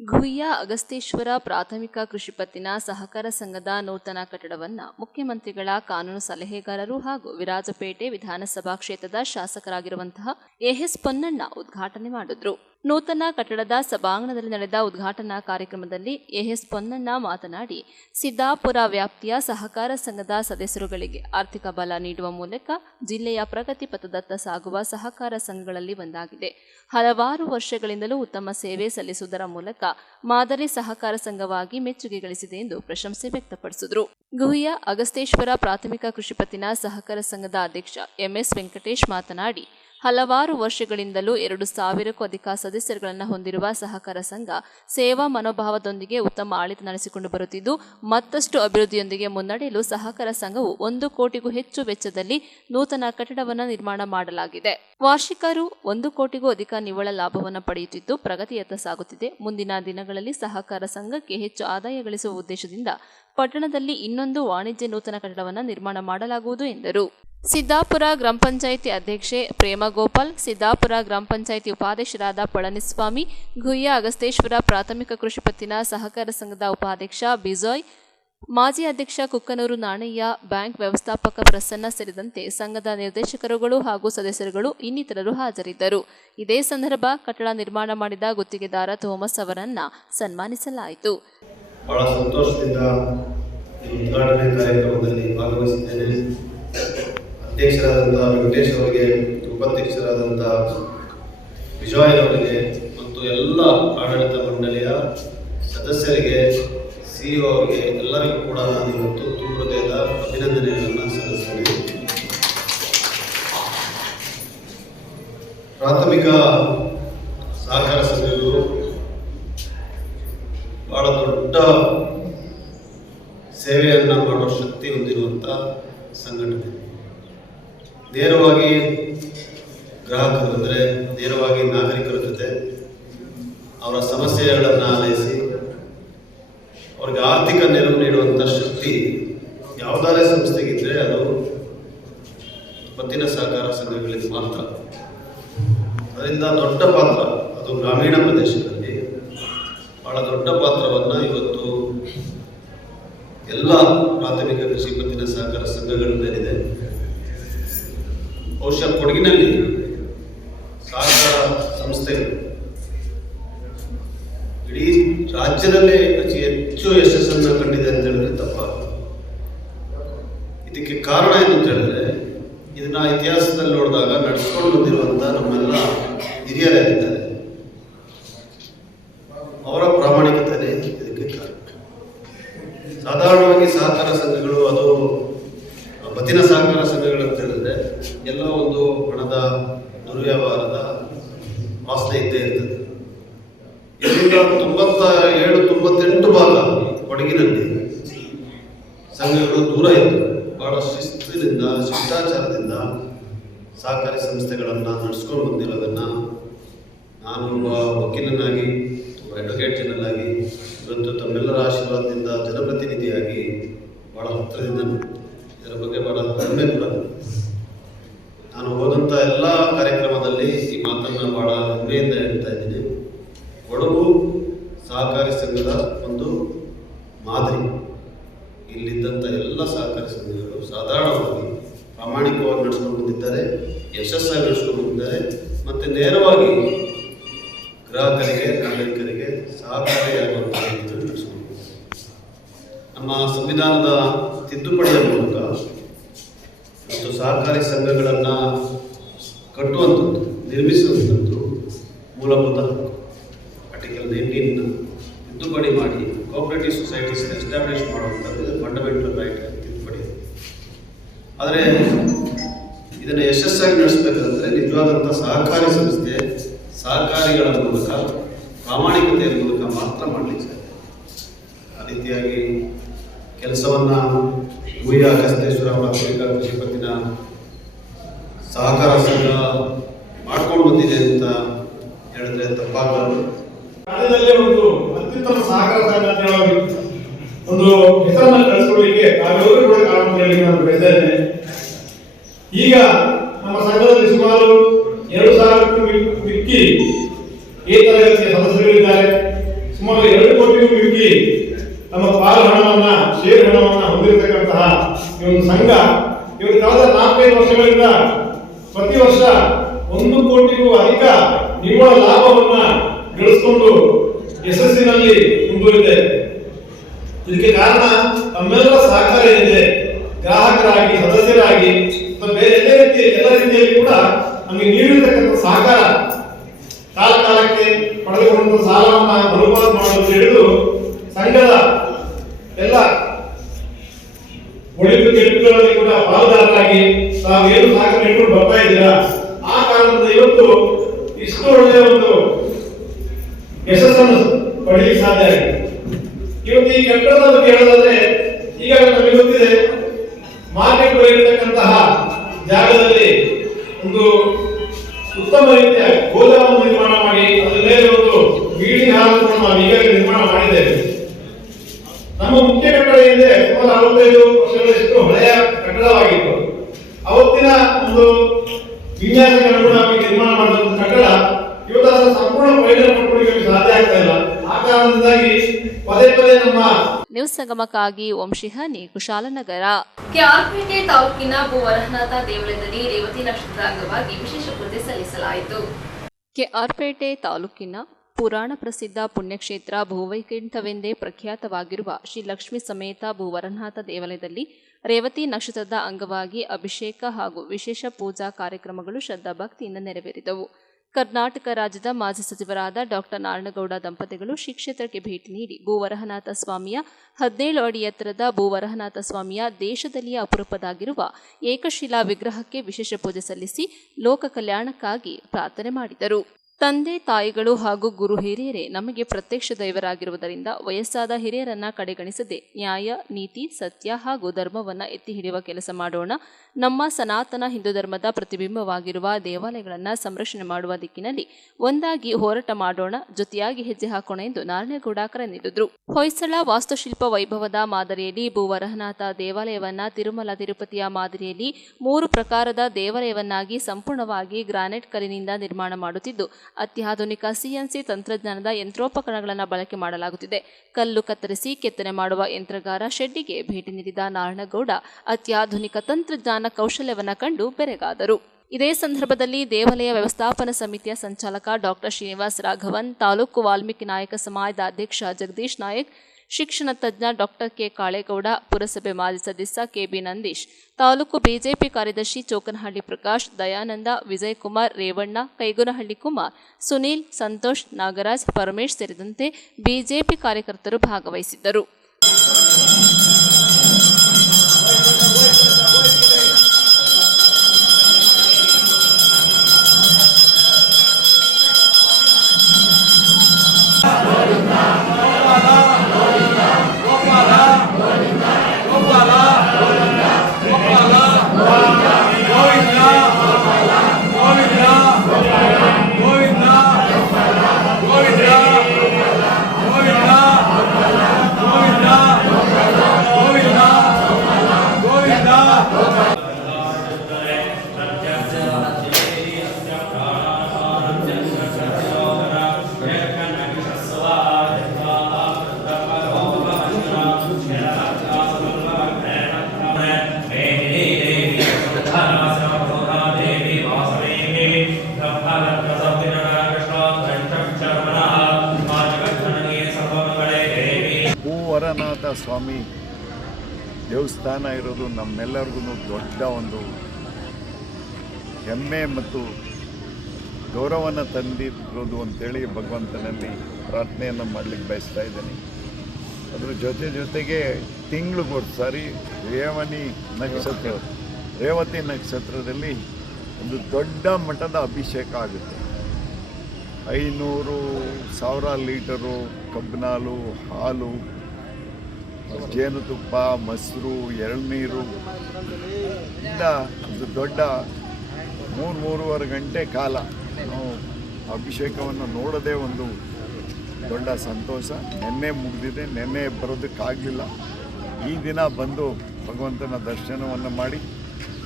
ಗುಹ್ಯ ಅಗಸ್ತೇಶ್ವರ ಪ್ರಾಥಮಿಕ ಕೃಷಿ ಪತ್ತಿನ ಸಹಕಾರ ಸಂಘದ ನೂತನ ಕಟ್ಟಡವನ್ನು ಮುಖ್ಯಮಂತ್ರಿಗಳ ಕಾನೂನು ಸಲಹೆಗಾರರು ಹಾಗೂ ವಿರಾಜಪೇಟೆ ವಿಧಾನಸಭಾ ಕ್ಷೇತ್ರದ ಶಾಸಕರಾಗಿರುವಂತಹ ಎಎಸ್ ಪೊನ್ನಣ್ಣ ಉದ್ಘಾಟನೆ ಮಾಡಿದ್ರು. ನೂತನ ಕಟ್ಟಡದ ಸಭಾಂಗಣದಲ್ಲಿ ನಡೆದ ಉದ್ಘಾಟನಾ ಕಾರ್ಯಕ್ರಮದಲ್ಲಿ ಎಎಸ್ ಪೊನ್ನಣ್ಣ ಮಾತನಾಡಿ, ಸಿದ್ದಾಪುರ ವ್ಯಾಪ್ತಿಯ ಸಹಕಾರ ಸಂಘದ ಸದಸ್ಯರುಗಳಿಗೆ ಆರ್ಥಿಕ ಬಲ ನೀಡುವ ಮೂಲಕ ಜಿಲ್ಲೆಯ ಪ್ರಗತಿ ಪಥದತ್ತ ಸಾಗುವ ಸಹಕಾರ ಸಂಘಗಳಲ್ಲಿ ಒಂದಾಗಿದೆ. ಹಲವಾರು ವರ್ಷಗಳಿಂದಲೂ ಉತ್ತಮ ಸೇವೆ ಸಲ್ಲಿಸುವುದರ ಮೂಲಕ ಮಾದರಿ ಸಹಕಾರ ಸಂಘವಾಗಿ ಮೆಚ್ಚುಗೆ ಗಳಿಸಿದೆ ಎಂದು ಪ್ರಶಂಸೆ ವ್ಯಕ್ತಪಡಿಸಿದರು. ಗುಹ್ಯ ಅಗಸ್ತೇಶ್ವರ ಪ್ರಾಥಮಿಕ ಕೃಷಿ ಪತ್ತಿನ ಸಹಕಾರ ಸಂಘದ ಅಧ್ಯಕ್ಷ ಎಂಎಸ್ ವೆಂಕಟೇಶ್ ಮಾತನಾಡಿ, ಹಲವಾರು ವರ್ಷಗಳಿಂದಲೂ 2,000ಕ್ಕೂ ಅಧಿಕ ಸದಸ್ಯರುಗಳನ್ನು ಹೊಂದಿರುವ ಸಹಕಾರ ಸಂಘ ಸೇವಾ ಮನೋಭಾವದೊಂದಿಗೆ ಉತ್ತಮ ಆಡಳಿತ ನಡೆಸಿಕೊಂಡು ಬರುತ್ತಿದ್ದು, ಮತ್ತಷ್ಟು ಅಭಿವೃದ್ಧಿಯೊಂದಿಗೆ ಮುನ್ನಡೆಯಲು ಸಹಕಾರ ಸಂಘವು 1 ಕೋಟಿಗೂ ಹೆಚ್ಚು ವೆಚ್ಚದಲ್ಲಿ ನೂತನ ಕಟ್ಟಡವನ್ನು ನಿರ್ಮಾಣ ಮಾಡಲಾಗಿದೆ. ವಾರ್ಷಿಕ ರು 1 ಕೋಟಿಗೂ ಅಧಿಕ ನಿವ್ವಳ ಲಾಭವನ್ನು ಪಡೆಯುತ್ತಿದ್ದು ಪ್ರಗತಿಯತ್ತ ಸಾಗುತ್ತಿದೆ. ಮುಂದಿನ ದಿನಗಳಲ್ಲಿ ಸಹಕಾರ ಸಂಘಕ್ಕೆ ಹೆಚ್ಚು ಆದಾಯ ಗಳಿಸುವ ಉದ್ದೇಶದಿಂದ ಪಟ್ಟಣದಲ್ಲಿ ಇನ್ನೊಂದು ವಾಣಿಜ್ಯ ನೂತನ ಕಟ್ಟಡವನ್ನು ನಿರ್ಮಾಣ ಮಾಡಲಾಗುವುದು ಎಂದರು. ಸಿದ್ದಾಪುರ ಗ್ರಾಮ ಪಂಚಾಯಿತಿ ಅಧ್ಯಕ್ಷೆ ಪ್ರೇಮಗೋಪಾಲ್, ಸಿದ್ದಾಪುರ ಗ್ರಾಮ ಪಂಚಾಯಿತಿ ಉಪಾಧ್ಯಕ್ಷರಾದ ಪಳನಿಸ್ವಾಮಿ, ಗುಹ್ಯ ಅಗಸ್ತೇಶ್ವರ ಪ್ರಾಥಮಿಕ ಕೃಷಿ ಪತ್ತಿನ ಸಹಕಾರ ಸಂಘದ ಉಪಾಧ್ಯಕ್ಷ ಬಿಜಾಯ್, ಮಾಜಿ ಅಧ್ಯಕ್ಷ ಕುಕ್ಕನೂರು ನಾಣಯ್ಯ, ಬ್ಯಾಂಕ್ ವ್ಯವಸ್ಥಾಪಕ ಪ್ರಸನ್ನ ಸೇರಿದಂತೆ ಸಂಘದ ನಿರ್ದೇಶಕರುಗಳು ಹಾಗೂ ಸದಸ್ಯರುಗಳು ಇನ್ನಿತರರು ಹಾಜರಿದ್ದರು. ಇದೇ ಸಂದರ್ಭ ಕಟ್ಟಡ ನಿರ್ಮಾಣ ಮಾಡಿದ ಗುತ್ತಿಗೆದಾರ ಥೋಮಸ್ ಅವರನ್ನ ಸನ್ಮಾನಿಸಲಾಯಿತು. ಬಹಳ ಸಂತೋಷದಿಂದ ಈ ಉದ್ಘಾಟನೆ ಕಾರ್ಯಕ್ರಮದಲ್ಲಿ ಭಾಗವಹಿಸಿದ್ದೇನೆ. ಅಧ್ಯಕ್ಷರಾದಂಥ ವೆಂಕಟೇಶ್ ಅವರಿಗೆ, ಉಪಾಧ್ಯಕ್ಷರಾದಂಥ ವಿಜಯ್ ಅವರಿಗೆ ಮತ್ತು ಎಲ್ಲ ಆಡಳಿತ ಮಂಡಳಿಯ ಸದಸ್ಯರಿಗೆ, ಸಿಇಒ ಅವರಿಗೆ ಎಲ್ಲರಿಗೂ ಕೂಡ ನಾನು ಇವತ್ತು ತುಂಬ ಹೃದಯದ ಅಭಿನಂದನೆಗಳನ್ನು ಸಲ್ಲಿಸ್ತೇನೆ. ಪ್ರಾಥಮಿಕ ಸಹಕಾರ ಸಂಘಗಳು ಬಹಳ ದೊಡ್ಡ ಸೇವೆಯನ್ನು ಮಾಡುವ ಶಕ್ತಿ ಹೊಂದಿರುವಂಥ ಸಂಘಟನೆ. ನೇರವಾಗಿ ಗ್ರಾಹಕರು ಅಂದರೆ ನೇರವಾಗಿ ನಾಗರಿಕರ ಜೊತೆ ಅವರ ಸಮಸ್ಯೆಗಳನ್ನು ಆಲೈಸಿ ಅವ್ರಿಗೆ ಆರ್ಥಿಕ ನೆರವು ನೀಡುವಂಥ ಶಕ್ತಿ ಯಾವುದಾದ್ರೂ ಸಂಸ್ಥೆಗಿದ್ದರೆ ಅದು ಪತ್ತಿನ ಸಹಕಾರ ಸಂಘಗಳಿಗೆ ಮಾತ್ರ. ಅದರಿಂದ ದೊಡ್ಡ ಪಾತ್ರ, ಅದು ಗ್ರಾಮೀಣ ಪ್ರದೇಶದಲ್ಲಿ ಬಹಳ ದೊಡ್ಡ ಪಾತ್ರವನ್ನು ಇವತ್ತು ಎಲ್ಲ ಪ್ರಾಥಮಿಕ ಕೃಷಿ ಪತ್ತಿನ ಸಹಕಾರ ಸಂಘಗಳ ಮೇಲಿದೆ. ಬಹುಶಃ ಕೊಡಗಿನಲ್ಲಿ ಸಹಕಾರ ಸಂಸ್ಥೆಗಳು ಇಡೀ ರಾಜ್ಯದಲ್ಲೇ ಅತಿ ಹೆಚ್ಚು ಯಶಸ್ಸನ್ನು ಕಂಡಿದೆ ಅಂತ ಹೇಳಿದ್ರೆ ತಪ್ಪಾಗುತ್ತೆ. ಇದಕ್ಕೆ ಕಾರಣ ಏನು ಅಂತ ಹೇಳಿದ್ರೆ, ಇದನ್ನ ಇತಿಹಾಸದಲ್ಲಿ ನೋಡಿದಾಗ ನಡೆಸ್ಕೊಂಡು ಬಂದಿರುವಂಥ ನಮ್ಮೆಲ್ಲ ಹಿರಿಯರಿದ್ದಾರೆ, ಅವರ ಪ್ರಾಮಾಣಿಕತೆ ಇದಕ್ಕೆ ಕಾರಣ. ಸಾಧಾರಣವಾಗಿ ಸಹಕಾರ ಸಂಘಗಳು, ಅದು ಪತ್ತಿನ ಸಹಕಾರ ಸಂಘಗಳು ಅಂತ ಹೇಳಿದ್ರೆ ಎಲ್ಲ ಒಂದು ಹಣದ ದುರ್ವ್ಯವಹಾರದ ವಾಸನೆ ಇದ್ದೇ ಇರ್ತದೆ. ಇದರಿಂದ 97-98 ಭಾಗ ಕೊಡಗಿನಲ್ಲಿ ಸಂಘಗಳು ದೂರ ಇತ್ತು. ಬಹಳ ಶಿಸ್ತಿನಿಂದ, ಶಿಷ್ಟಾಚಾರದಿಂದ ಸಹಕಾರಿ ಸಂಸ್ಥೆಗಳನ್ನು ನಡೆಸ್ಕೊಂಡು ಬಂದಿರೋದನ್ನು ನಾನು ಒಬ್ಬ ವಕೀಲನಾಗಿ, ಒಬ್ಬ ಅಡ್ವೊಕೇಟ್ ಜನರಲ್ ಆಗಿ, ಇವತ್ತು ತಮ್ಮೆಲ್ಲರ ಆಶೀರ್ವಾದದಿಂದ ಜನಪ್ರತಿನಿಧಿಯಾಗಿ ಭಾಳ ಹತ್ತಿರದಿಂದ ಇದರ ಬಗ್ಗೆ ಭಾಳ ಹೆಮ್ಮೆ ಕೂಡ. ನಾನು ಹೋದಂಥ ಎಲ್ಲ ಕಾರ್ಯಕ್ರಮದಲ್ಲಿ ಈ ಮಾತನ್ನು ಭಾಳ ಹೆಮ್ಮೆಯಿಂದ ಹೇಳ್ತಾ ಇದ್ದೀನಿ. ಕೊಡಗು ಸಹಕಾರಿ ಸಂಘದ ಒಂದು ಮಾದರಿ. ಇಲ್ಲಿದ್ದಂಥ ಎಲ್ಲ ಸಹಕಾರಿ ಸಂಘಗಳು ಸಾಧಾರಣವಾಗಿ ಪ್ರಾಮಾಣಿಕವಾಗಿ ನಡೆಸ್ಕೊಂಡು ಬಂದಿದ್ದಾರೆ, ಯಶಸ್ಸಾಗಿ ನಡೆಸ್ಕೊಂಡು ಬಂದಿದ್ದಾರೆ ಮತ್ತು ನೇರವಾಗಿ ಗ್ರಾಹಕರಿಗೆ, ನಾಗರಿಕರಿಗೆ ಸಹಕಾರಿಯಾಗುವಂಥ ರೀತಿಯಲ್ಲಿ ನಡೆಸ್ಕೊಂಡು ಬಂದಿದ್ದಾರೆ. ನಮ್ಮ ಸಂವಿಧಾನದ ತಿದ್ದುಪಡಿಯ ಮೂಲಕ ಮತ್ತು ಸಹಕಾರಿ ಸಂಘಗಳನ್ನು ಕಟ್ಟುವಂಥದ್ದು, ನಿರ್ಮಿಸುವಂಥದ್ದು ಮೂಲಭೂತ ಆರ್ಟಿಕಲ್ 19 ತಿದ್ದುಪಡಿ ಮಾಡಿ ಕೋಆಪರೇಟಿವ್ ಸೊಸೈಟೀಸ್ ಎಸ್ಟಾಬ್ಲಿಷ್ ಮಾಡುವಂಥದ್ದು ಫಂಡಮೆಂಟಲ್ ರೈಟ್ ತಿದ್ದುಪಡಿ. ಆದರೆ ಇದನ್ನು ಯಶಸ್ಸಾಗಿ ನಡೆಸಬೇಕಾದ್ರೆ ನಿಜವಾದಂಥ ಸಹಕಾರಿ ಸಂಸ್ಥೆ ಸಹಕಾರಿಗಳ ಮೂಲಕ, ಪ್ರಾಮಾಣಿಕತೆಯ ಮೂಲಕ ಮಾತ್ರ ಮಾಡಲಿಕ್ಕೆ ಸಾಧ್ಯ. ಆ ರೀತಿಯಾಗಿ ಕೆಲಸವನ್ನು ಗುಯ್ಯ ಅಗಸ್ತೇಶ್ವರ ಪ್ರಾಥಮಿಕ ಕೃಷಿ ಪತ್ತಿನ ಸಹಕಾರ ಸಂಘ ಮಾಡ್ಕೊಂಡು ಬಂದಿದೆ ಅಂತ ಹೇಳಿದ್ರೆ ತಪ್ಪಾಗಲಾರದು. ರಾಜ್ಯದಲ್ಲೇ ಒಂದು ಅತ್ಯುತ್ತಮ ಸಹಕಾರ ಸಂಘ ಅಂತ ಹೇಳೋದು ಒಂದು ಹೆಸರನ್ನು ಕಳಿಸ್ಕೊಳ್ಳಿಕ್ಕೆ ನಾವೆಲ್ಲರೂ ಕೂಡ ಕಾರಣ ಅಂತ ಹೇಳಿ ನಾನು ಬಯಸ್ತೇನೆ. ಈಗ ನಮ್ಮ ಸಂಘದಲ್ಲಿ ಸುಮಾರು 2,000ಕ್ಕೂ ಮಿಕ್ಕಿ ಈ ತರಗತಿಯ ಸದಸ್ಯರಿದ್ದಾರೆ. ಸುಮಾರು 2 ಕೋಟಿಗೂ ಮಿಕ್ಕಿ ನಮ್ಮ ಪಾಲು ಹಣವನ್ನ, ಷೇರು ಹಣವನ್ನ ಹೊಂದಿರತಕ್ಕಂತಹ ಈ ಒಂದು ಸಂಘ ಇವತ್ತು ಕಳೆದ 4-5 ವರ್ಷಗಳಿಂದ ಪ್ರತಿ ವರ್ಷ 1 ಕೋಟಿಗೂ ಅಧಿಕ ನಿವ್ವಳ ಲಾಭವನ್ನ ಗಳಿಸಿಕೊಂಡು ಯಶಸ್ಸಿನಲ್ಲಿ ಮುಂದುವರಿದೆ. ಇದಕ್ಕೆ ಕಾರಣ ತಮ್ಮೆಲ್ಲರ ಸಹಕಾರ ಏನಿದೆ, ಗ್ರಾಹಕರಾಗಿ, ಸದಸ್ಯರಾಗಿ, ಬೇರೆ ಎಲ್ಲ ರೀತಿಯಲ್ಲಿ ಕೂಡ ನಮಗೆ ನೀಡಿರತಕ್ಕಂಥ ಸಹಕಾರ, ಕಾಲ ಕಾಲಕ್ಕೆ ಪಡೆದುಕೊಂಡ ಸಾಲವನ್ನ ಮರುಪಾವತಿ ಮಾಡುವಂತ ಹಿಡಿದು ಸಂಘದ ಎಲ್ಲ ಒಳಿತು ಕೆಡುಕುಗಳಲ್ಲಿ ಕೂಡ ಪಾಲುದಾರರಾಗಿ ತಾವೇನು ಸಹಕಾರ ಇಟ್ಕೊಂಡು ಬರ್ತಾ ಇದ್ದೀರಾ. ಆ ಕಾರಣದಿಂದ ಇವತ್ತು ಇಷ್ಟು ಒಳ್ಳೆಯ ಒಂದು ಯಶಸ್ಸನ್ನು ಪಡೆಯಲಿಕ್ಕೆ ಸಾಧ್ಯ ಆಗಿದೆ. ಇವತ್ತು ಈ ಕಟ್ಟಡದ ಬಗ್ಗೆ ಹೇಳೋದಾದ್ರೆ, ಈಗಾಗಲೇ ನಮಗೆ ಗೊತ್ತಿದೆ, ಮಾರ್ಕೆಟ್ ಬರೆಯತಕ್ಕಂತಹ ಜಾಗದಲ್ಲಿ ಒಂದು ಉತ್ತಮ ರೀತಿಯ ಗೋದಾಮನ್ನು ನಿರ್ಮಾಣ ಮಾಡಿ ಅದರ ಮೇಲೆ ಒಂದು ಬೀಡಿ ಹಾಲನ್ನು ನಾವು ಈಗಾಗಲೇ ನಿರ್ಮಾಣ ಮಾಡಿದ್ದೇವೆ. ನಮ್ಮ ಮುಖ್ಯ ಕಟ್ಟಡ ಏನಿದೆ ಸುಮಾರು 65 ವರ್ಷಗಳಷ್ಟು ಹಳೆಯ ಕಟ್ಟಡವಾಗಿತ್ತು. ಅವತ್ತಿನ ಒಂದು ವಿನ್ಯಾಸಕ್ಕೆ ಅನುಗುಣವಾಗಿ ನಿರ್ಮಾಣ ಮಾಡಿದ ಕಟ್ಟಡ ಇವತ್ತು ಅದರ ಸಂಪೂರ್ಣ ಪ್ರಯೋಜನ ಪಡ್ಕೊಳ್ಳಿಕ್ಕೆ ಸಾಧ್ಯ ಆಗ್ತಾ ಇಲ್ಲ. ಆ ಕಾರಣದಿಂದಾಗಿ ಪದೇ ಪದೇ ನಮ್ಮ ನ್ಯೂಸ್ ಸಂಗಮಕ್ಕಾಗಿ ಓಂ ಶಿಹಾನಿ, ಕುಶಾಲನಗರ. ಕೆಆರ್ಪೇಟೆ ತಾಲೂಕಿನ ಭೂವರಹನಾಥ ದೇವಾಲಯದಲ್ಲಿ ರೇವತಿ ನಕ್ಷತ್ರದ ಅಂಗವಾಗಿ ವಿಶೇಷ ಪೂಜೆ ಸಲ್ಲಿಸಲಾಯಿತು. ಕೆಆರ್ಪೇಟೆ ತಾಲೂಕಿನ ಪುರಾಣ ಪ್ರಸಿದ್ಧ ಪುಣ್ಯಕ್ಷೇತ್ರ ಭೂವೈಕುಂಠವೆಂದೇ ಪ್ರಖ್ಯಾತವಾಗಿರುವ ಶ್ರೀ ಲಕ್ಷ್ಮೀ ಸಮೇತ ಭೂವರನಾಥ ದೇವಾಲಯದಲ್ಲಿ ರೇವತಿ ನಕ್ಷತ್ರದ ಅಂಗವಾಗಿ ಅಭಿಷೇಕ ಹಾಗೂ ವಿಶೇಷ ಪೂಜಾ ಕಾರ್ಯಕ್ರಮಗಳು ಶ್ರದ್ಧಾಭಕ್ತಿಯಿಂದ ನೆರವೇರಿದವು. ಕರ್ನಾಟಕ ರಾಜ್ಯದ ಮಾಜಿ ಸಚಿವರಾದ ಡಾಕ್ಟರ್ ನಾರಾಯಣಗೌಡ ದಂಪತಿಗಳು ಶ್ರೀ ಕ್ಷೇತ್ರಕ್ಕೆ ಭೇಟಿ ನೀಡಿ ಭೂವರಹನಾಥ ಸ್ವಾಮಿಯ 17 ಅಡಿ ಎತ್ತರದ ಭೂವರಹನಾಥ ಸ್ವಾಮಿಯ ದೇಶದಲ್ಲಿಯೇ ಅಪರೂಪದಾಗಿರುವ ಏಕಶಿಲಾ ವಿಗ್ರಹಕ್ಕೆ ವಿಶೇಷ ಪೂಜೆ ಸಲ್ಲಿಸಿ ಲೋಕ ಕಲ್ಯಾಣಕ್ಕಾಗಿ ಪ್ರಾರ್ಥನೆ ಮಾಡಿದರು. ತಂದೆ ತಾಯಿಗಳು ಹಾಗೂ ಗುರು ಹಿರಿಯರೇ ನಮಗೆ ಪ್ರತ್ಯಕ್ಷ ದೈವರಾಗಿರುವುದರಿಂದ ವಯಸ್ಸಾದ ಹಿರಿಯರನ್ನ ಕಡೆಗಣಿಸದೆ ನ್ಯಾಯ, ನೀತಿ, ಸತ್ಯ ಹಾಗೂ ಧರ್ಮವನ್ನು ಎತ್ತಿ ಹಿಡಿಯುವ ಕೆಲಸ ಮಾಡೋಣ. ನಮ್ಮ ಸನಾತನ ಹಿಂದೂ ಧರ್ಮದ ಪ್ರತಿಬಿಂಬವಾಗಿರುವ ದೇವಾಲಯಗಳನ್ನು ಸಂರಕ್ಷಣೆ ಮಾಡುವ ದಿಕ್ಕಿನಲ್ಲಿ ಒಂದಾಗಿ ಹೋರಾಟ ಮಾಡೋಣ, ಜೊತೆಯಾಗಿ ಹೆಜ್ಜೆ ಹಾಕೋಣ ಎಂದು ನಾರಾಯಣಗೌಡ ಕರೆ ನೀಡಿದರು. ಹೊಯ್ಸಳ ವಾಸ್ತುಶಿಲ್ಪ ವೈಭವದ ಮಾದರಿಯಲ್ಲಿ ಭೂವರಹನಾಥ ದೇವಾಲಯವನ್ನ ತಿರುಮಲ ತಿರುಪತಿಯ ಮಾದರಿಯಲ್ಲಿ 3 ಪ್ರಕಾರದ ದೇವಾಲಯವನ್ನಾಗಿ ಸಂಪೂರ್ಣವಾಗಿ ಗ್ರಾನೈಟ್ ಕಲ್ಲಿನಿಂದ ನಿರ್ಮಾಣ ಮಾಡುತ್ತಿದ್ದು ಅತ್ಯಾಧುನಿಕ ಸಿಎನ್ಸಿ ತಂತ್ರಜ್ಞಾನದ ಯಂತ್ರೋಪಕರಣಗಳನ್ನು ಬಳಕೆ ಮಾಡಲಾಗುತ್ತಿದೆ. ಕಲ್ಲು ಕತ್ತರಿಸಿ ಕೆತ್ತನೆ ಮಾಡುವ ಯಂತ್ರಗಾರ ಶೆಡ್ಡಿಗೆ ಭೇಟಿ ನೀಡಿದ ನಾರಾಯಣಗೌಡ ಅತ್ಯಾಧುನಿಕ ತಂತ್ರಜ್ಞಾನ ಕೌಶಲ್ಯವನ್ನು ಕಂಡು ಬೆರಗಾದರು. ಇದೇ ಸಂದರ್ಭದಲ್ಲಿ ದೇವಾಲಯ ವ್ಯವಸ್ಥಾಪನಾ ಸಮಿತಿಯ ಸಂಚಾಲಕ ಡಾಕ್ಟರ್ ಶ್ರೀನಿವಾಸ್ ರಾಘವನ್, ತಾಲೂಕು ವಾಲ್ಮೀಕಿ ನಾಯಕ ಸಮಾಜದ ಅಧ್ಯಕ್ಷ ಜಗದೀಶ್ ನಾಯಕ್, ಶಿಕ್ಷಣ ತಜ್ಞ ಡಾಕ್ಟರ್ ಕೆ ಕಾಳೇಗೌಡ, ಪುರಸಭೆ ಮಾಜಿ ಸದಸ್ಯ ಕೆಬಿ ನಂದೀಶ್, ತಾಲೂಕು ಬಿಜೆಪಿ ಕಾರ್ಯದರ್ಶಿ ಚೋಕನಹಳ್ಳಿ ಪ್ರಕಾಶ್, ದಯಾನಂದ, ವಿಜಯಕುಮಾರ್, ರೇವಣ್ಣ, ಕೈಗುನಹಳ್ಳಿ ಕುಮಾರ್, ಸುನೀಲ್, ಸಂತೋಷ್, ನಾಗರಾಜ್, ಪರಮೇಶ್ ಸೇರಿದಂತೆ ಬಿಜೆಪಿ ಕಾರ್ಯಕರ್ತರು ಭಾಗವಹಿಸಿದ್ದರು. ಭೂವರನಾಥ ಸ್ವಾಮಿ ದೇವಸ್ಥಾನ ಇರೋದು ನಮ್ಮೆಲ್ಲರಿಗೂ ದೊಡ್ಡ ಒಂದು ಹೆಮ್ಮೆ ಮತ್ತು ಗೌರವನ ತಂದಿರೋದು ಅಂತೇಳಿ ಭಗವಂತನಲ್ಲಿ ಪ್ರಾರ್ಥನೆಯನ್ನು ಮಾಡಲಿಕ್ಕೆ ಬಯಸ್ತಾ ಇದ್ದೀನಿ. ಅದ್ರ ಜೊತೆಗೆ ತಿಂಗಳಿಗೊಂದು ಸಾರಿ ರೇವತಿ ನಕ್ಷತ್ರದಲ್ಲಿ ಒಂದು ದೊಡ್ಡ ಮಟ್ಟದ ಅಭಿಷೇಕ ಆಗುತ್ತೆ. 500,000 ಲೀಟರು ಕಬ್ಬಿನಾಲು, ಹಾಲು, ಜೇನುತುಪ್ಪ, ಮೊಸರು, ಎಳನೀರು ಇಂದ ಒಂದು ದೊಡ್ಡ 3-3.5 ಗಂಟೆ ಕಾಲ ನಾವು ಅಭಿಷೇಕವನ್ನು ನೋಡೋದೇ ಒಂದು ದೊಡ್ಡ ಸಂತೋಷ. ನೆನ್ನೆ ಮುಗಿದಿದೆ, ನೆನ್ನೆ ಬರೋದಕ್ಕಾಗಲಿಲ್ಲ. ಈ ದಿನ ಬಂದು ಭಗವಂತನ ದರ್ಶನವನ್ನು ಮಾಡಿ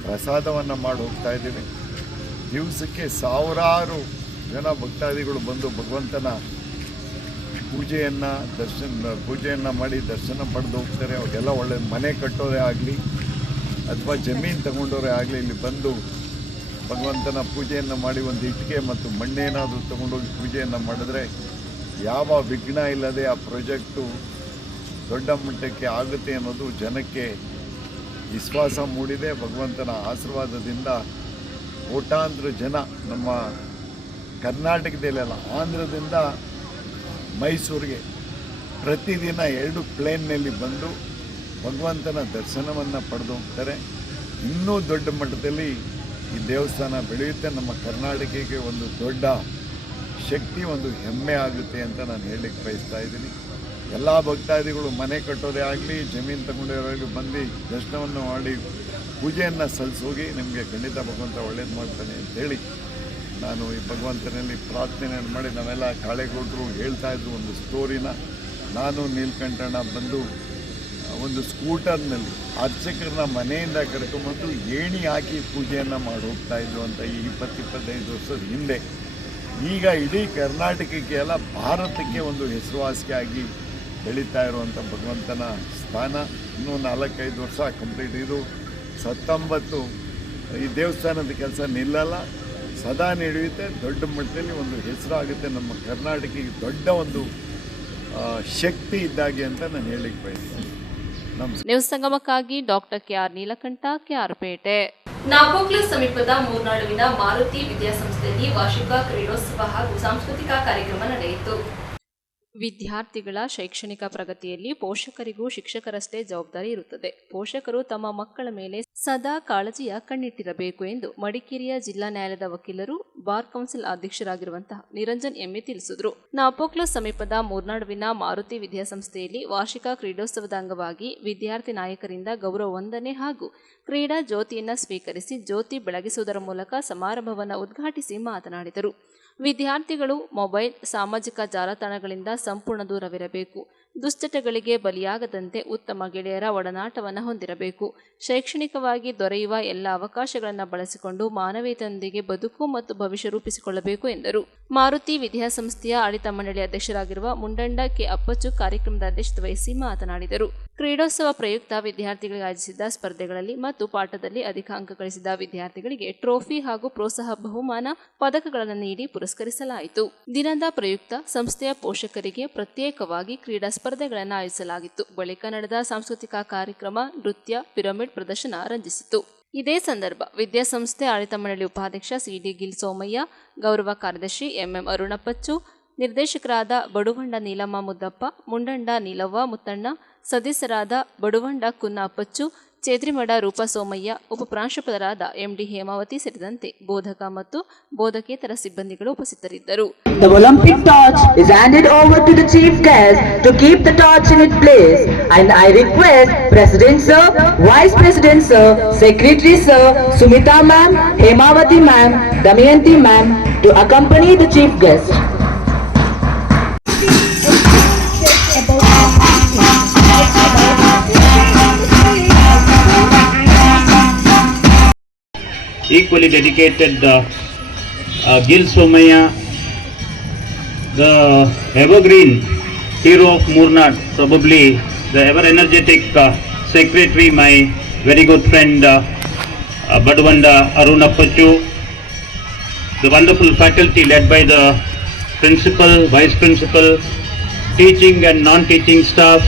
ಪ್ರಸಾದವನ್ನು ಮಾಡಿ ಹೋಗ್ತಾ ಇದ್ದೀವಿ. ದಿವಸಕ್ಕೆ ಸಾವಿರಾರು ಜನ ಭಕ್ತಾದಿಗಳು ಬಂದು ಭಗವಂತನ ಪೂಜೆಯನ್ನು ಮಾಡಿ ದರ್ಶನ ಪಡೆದು ಹೋಗ್ತಾರೆ. ಅವ್ರಿಗೆಲ್ಲ ಒಳ್ಳೆ ಮನೆ ಕಟ್ಟೋರೇ ಆಗಲಿ ಅಥವಾ ಜಮೀನು ತಗೊಂಡವರೇ ಆಗಲಿ ಇಲ್ಲಿ ಬಂದು ಭಗವಂತನ ಪೂಜೆಯನ್ನು ಮಾಡಿ ಒಂದು ಇಟ್ಟಿಗೆ ಮತ್ತು ಮಣ್ಣೇನಾದರೂ ತಗೊಂಡೋಗಿ ಪೂಜೆಯನ್ನು ಮಾಡಿದ್ರೆ ಯಾವ ವಿಘ್ನ ಇಲ್ಲದೆ ಆ ಪ್ರಾಜೆಕ್ಟು ದೊಡ್ಡ ಮಟ್ಟಕ್ಕೆ ಆಗುತ್ತೆ ಅನ್ನೋದು ಜನಕ್ಕೆ ವಿಶ್ವಾಸ ಮೂಡಿದೆ. ಭಗವಂತನ ಆಶೀರ್ವಾದದಿಂದ ಕೋಟ್ಯಾಂತರ ಜನ ನಮ್ಮ ಕರ್ನಾಟಕದಲ್ಲೆಲ್ಲ ಆಂಧ್ರದಿಂದ ಮೈಸೂರಿಗೆ ಪ್ರತಿದಿನ 2 ಪ್ಲೇನ್ನಲ್ಲಿ ಬಂದು ಭಗವಂತನ ದರ್ಶನವನ್ನು ಪಡೆದು ಹೋಗ್ತಾರೆ. ಇನ್ನೂ ದೊಡ್ಡ ಮಟ್ಟದಲ್ಲಿ ಈ ದೇವಸ್ಥಾನ ಬೆಳೆಯುತ್ತೆ. ನಮ್ಮ ಕರ್ನಾಟಕಕ್ಕೆ ಒಂದು ದೊಡ್ಡ ಶಕ್ತಿ, ಒಂದು ಹೆಮ್ಮೆ ಆಗುತ್ತೆ ಅಂತ ನಾನು ಹೇಳಲಿಕ್ಕೆ ಬಯಸ್ತಾ ಇದ್ದೀನಿ. ಎಲ್ಲ ಭಕ್ತಾದಿಗಳು ಮನೆ ಕಟ್ಟೋದೇ ಆಗಲಿ, ಜಮೀನು ತಗೊಂಡೋರಾಗಲಿ ಬಂದು ದರ್ಶನವನ್ನು ಮಾಡಿ ಪೂಜೆಯನ್ನು ಸಲ್ಲಿಸೋಗಿ ನಿಮಗೆ ಖಂಡಿತ ಭಗವಂತ ಒಳ್ಳೇದು ಮಾಡ್ತಾನೆ ಅಂತೇಳಿ ನಾನು ಈ ಭಗವಂತನಲ್ಲಿ ಪ್ರಾರ್ಥನೆಯನ್ನು ಮಾಡಿ ನಾವೆಲ್ಲ ಕಾಳೇಗೌಡರು ಹೇಳ್ತಾಯಿದ್ರು ಒಂದು ಸ್ಟೋರಿನ. ನಾನು ನೀಲಕಂಠಣ್ಣ ಬಂದು ಒಂದು ಸ್ಕೂಟರ್ನಲ್ಲಿ ಅರ್ಚಕರನ್ನ ಮನೆಯಿಂದ ಕರ್ಕೊಂಬಂದು ಏಣಿ ಹಾಕಿ ಪೂಜೆಯನ್ನು ಮಾಡಿ ಹೋಗ್ತಾಯಿದ್ರು ಅಂತ ಈ 20-25 ವರ್ಷದ ಹಿಂದೆ. ಈಗ ಇಡೀ ಕರ್ನಾಟಕಕ್ಕೆ ಅಲ್ಲ ಭಾರತಕ್ಕೆ ಒಂದು ಹೆಸರುವಾಸಿಯಾಗಿ ಬೆಳೀತಾ ಇರುವಂಥ ಭಗವಂತನ ಸ್ಥಾನ. ಇನ್ನೂ 4-5 ವರ್ಷ ಕಂಪ್ಲೀಟ್. ಇದು 19 ಈ ದೇವಸ್ಥಾನದ ಕೆಲಸ ನಿಲ್ಲಲ್ಲ, ಸದಾ ನಡೆಯುತ್ತೆ. ದೊಡ್ಡ ಮಟ್ಟದಲ್ಲಿ ಒಂದು ಹೆಸರಾಗುತ್ತೆ. ನಮ್ಮ ಕರ್ನಾಟಕಕ್ಕೆ ದೊಡ್ಡ ಒಂದು ಶಕ್ತಿ ಇದ್ದಾಗೆ ಅಂತ ನಾನು ಹೇಳಿಕ್ಕೆ ಬಯಸ್ತೀನಿ. ನ್ಯೂಸ್ ಸಂಗಮಕ್ಕಾಗಿ doctor KR Neelakanta, KR Pete. Napoklu ಸಮೀಪದ ಮೂರ್ನಾಡುವಿನ ಮಾರುತಿ ವಿದ್ಯಾಸಂಸ್ಥೆಯಲ್ಲಿ ವಾರ್ಷಿಕ ಕ್ರೀಡೋತ್ಸವ ಹಾಗೂ ಸಾಂಸ್ಕೃತಿಕ ಕಾರ್ಯಕ್ರಮ ನಡೆಯಿತು. ವಿದ್ಯಾರ್ಥಿಗಳ ಶೈಕ್ಷಣಿಕ ಪ್ರಗತಿಯಲ್ಲಿ ಪೋಷಕರಿಗೂ ಶಿಕ್ಷಕರಷ್ಟೇ ಜವಾಬ್ದಾರಿ ಇರುತ್ತದೆ. ಪೋಷಕರು ತಮ್ಮ ಮಕ್ಕಳ ಮೇಲೆ ಸದಾ ಕಾಳಜಿಯ ಕಣ್ಣಿಟ್ಟಿರಬೇಕು ಎಂದು ಮಡಿಕೇರಿಯ ಜಿಲ್ಲಾ ನ್ಯಾಯಾಲಯದ ವಕೀಲರು, ಬಾರ್ ಕೌನ್ಸಿಲ್ ಅಧ್ಯಕ್ಷರಾಗಿರುವಂತಹ ನಿರಂಜನ್ ಎಮ್ಮೆ ತಿಳಿಸಿದರು. ನಾಪೋಕ್ಲು ಸಮೀಪದ ಮೂರ್ನಾಡುವಿನ ಮಾರುತಿ ವಿದ್ಯಾಸಂಸ್ಥೆಯಲ್ಲಿ ವಾರ್ಷಿಕ ಕ್ರೀಡೋತ್ಸವದ ಅಂಗವಾಗಿ ವಿದ್ಯಾರ್ಥಿ ನಾಯಕರಿಂದ ಗೌರವ ವಂದನೆ ಹಾಗೂ ಕ್ರೀಡಾ ಜ್ಯೋತಿಯನ್ನು ಸ್ವೀಕರಿಸಿ ಜ್ಯೋತಿ ಬೆಳಗಿಸುವುದರ ಮೂಲಕ ಸಮಾರಂಭವನ್ನು ಉದ್ಘಾಟಿಸಿ ಮಾತನಾಡಿದರು. ವಿದ್ಯಾರ್ಥಿಗಳು ಮೊಬೈಲ್, ಸಾಮಾಜಿಕ ಜಾಲತಾಣಗಳಿಂದ ಸಂಪೂರ್ಣ ದೂರವಿರಬೇಕು. ದುಶ್ಚಟಗಳಿಗೆ ಬಲಿಯಾಗದಂತೆ ಉತ್ತಮ ಗೆಳೆಯರ ಒಡನಾಟವನ್ನು ಹೊಂದಿರಬೇಕು. ಶೈಕ್ಷಣಿಕವಾಗಿ ದೊರೆಯುವ ಎಲ್ಲ ಅವಕಾಶಗಳನ್ನು ಬಳಸಿಕೊಂಡು ಮಾನವೀಯತೆಯೊಂದಿಗೆ ಬದುಕು ಮತ್ತು ಭವಿಷ್ಯ ರೂಪಿಸಿಕೊಳ್ಳಬೇಕು ಎಂದರು. ಮಾರುತಿ ವಿದ್ಯಾಸಂಸ್ಥೆಯ ಆಡಳಿತ ಮಂಡಳಿ ಅಧ್ಯಕ್ಷರಾಗಿರುವ ಮುಂಡಂಡ ಕೆ ಅಪ್ಪಚ್ಚು ಕಾರ್ಯಕ್ರಮದ ಅಧ್ಯಕ್ಷತೆ ವಹಿಸಿ ಮಾತನಾಡಿದರು. ಕ್ರೀಡೋತ್ಸವ ಪ್ರಯುಕ್ತ ವಿದ್ಯಾರ್ಥಿಗಳಿಗೆ ಆಯೋಜಿಸಿದ್ದ ಸ್ಪರ್ಧೆಗಳಲ್ಲಿ ಮತ್ತು ಪಾಠದಲ್ಲಿ ಅಧಿಕ ಅಂಕ ಗಳಿಸಿದ ವಿದ್ಯಾರ್ಥಿಗಳಿಗೆ ಟ್ರೋಫಿ ಹಾಗೂ ಪ್ರೋತ್ಸಾಹ ಬಹುಮಾನ ಪದಕಗಳನ್ನು ನೀಡಿ ಪುರಸ್ಕರಿಸಲಾಯಿತು. ದಿನದ ಪ್ರಯುಕ್ತ ಸಂಸ್ಥೆಯ ಪೋಷಕರಿಗೆ ಪ್ರತ್ಯೇಕವಾಗಿ ಕ್ರೀಡಾ ಸ್ಪರ್ಧೆಗಳನ್ನು ಆಯೋಜಿಸಲಾಗಿತ್ತು. ಬಳಿಕ ನಡೆದ ಸಾಂಸ್ಕೃತಿಕ ಕಾರ್ಯಕ್ರಮ, ನೃತ್ಯ, ಪಿರಮಿಡ್ ಪ್ರದರ್ಶನ ರಂಜಿಸಿತು. ಇದೇ ಸಂದರ್ಭ ವಿದ್ಯಾಸಂಸ್ಥೆ ಆಡಳಿತ ಮಂಡಳಿ ಉಪಾಧ್ಯಕ್ಷ ಸಿಡಿ ಗಿಲ್ ಸೋಮಯ್ಯ, ಗೌರವ ಕಾರ್ಯದರ್ಶಿ ಎಂಎಂ ಅರುಣಪ್ಪಚ್ಚು, ನಿರ್ದೇಶಕರಾದ ಬಡುವಂಡ ನೀಲಮ್ಮ ಮುದ್ದಪ್ಪ, ಮುಂಡಂಡ ನೀಲವ್ವ ಮುತ್ತಣ್ಣ, ಸದಸ್ಯರಾದ ಬಡುವಂಡ ಕುನ್ನ ಅಪ್ಪಚ್ಚು, ಚೇದ್ರಿಮಡ ರೂಪ ಸೋಮಯ್ಯ, ಉಪಪ್ರಾಂಶುಪಾಲರಾದ ಎಂಡಿ ಹೇಮಾವತಿ ಸೇರಿದಂತೆ ಬೋಧಕ ಮತ್ತು ಬೋಧಕೇತರ ಸಿಬ್ಬಂದಿಗಳು ಉಪಸ್ಥಿತರಿದ್ದರು. The Olympic torch is handed over to the chief guest to keep the torch in its place, and I request President Sir, Vice President Sir, Secretary Sir, Sumita Ma'am, Hemavati Ma'am, Damayanti Ma'am to accompany the chief guest. Equally dedicated Gil Somaya, the evergreen hero of Murnad, probably the ever energetic secretary, my very good friend Badwanda Arunappachu, the wonderful faculty led by the principal, vice principal, teaching and non-teaching staff,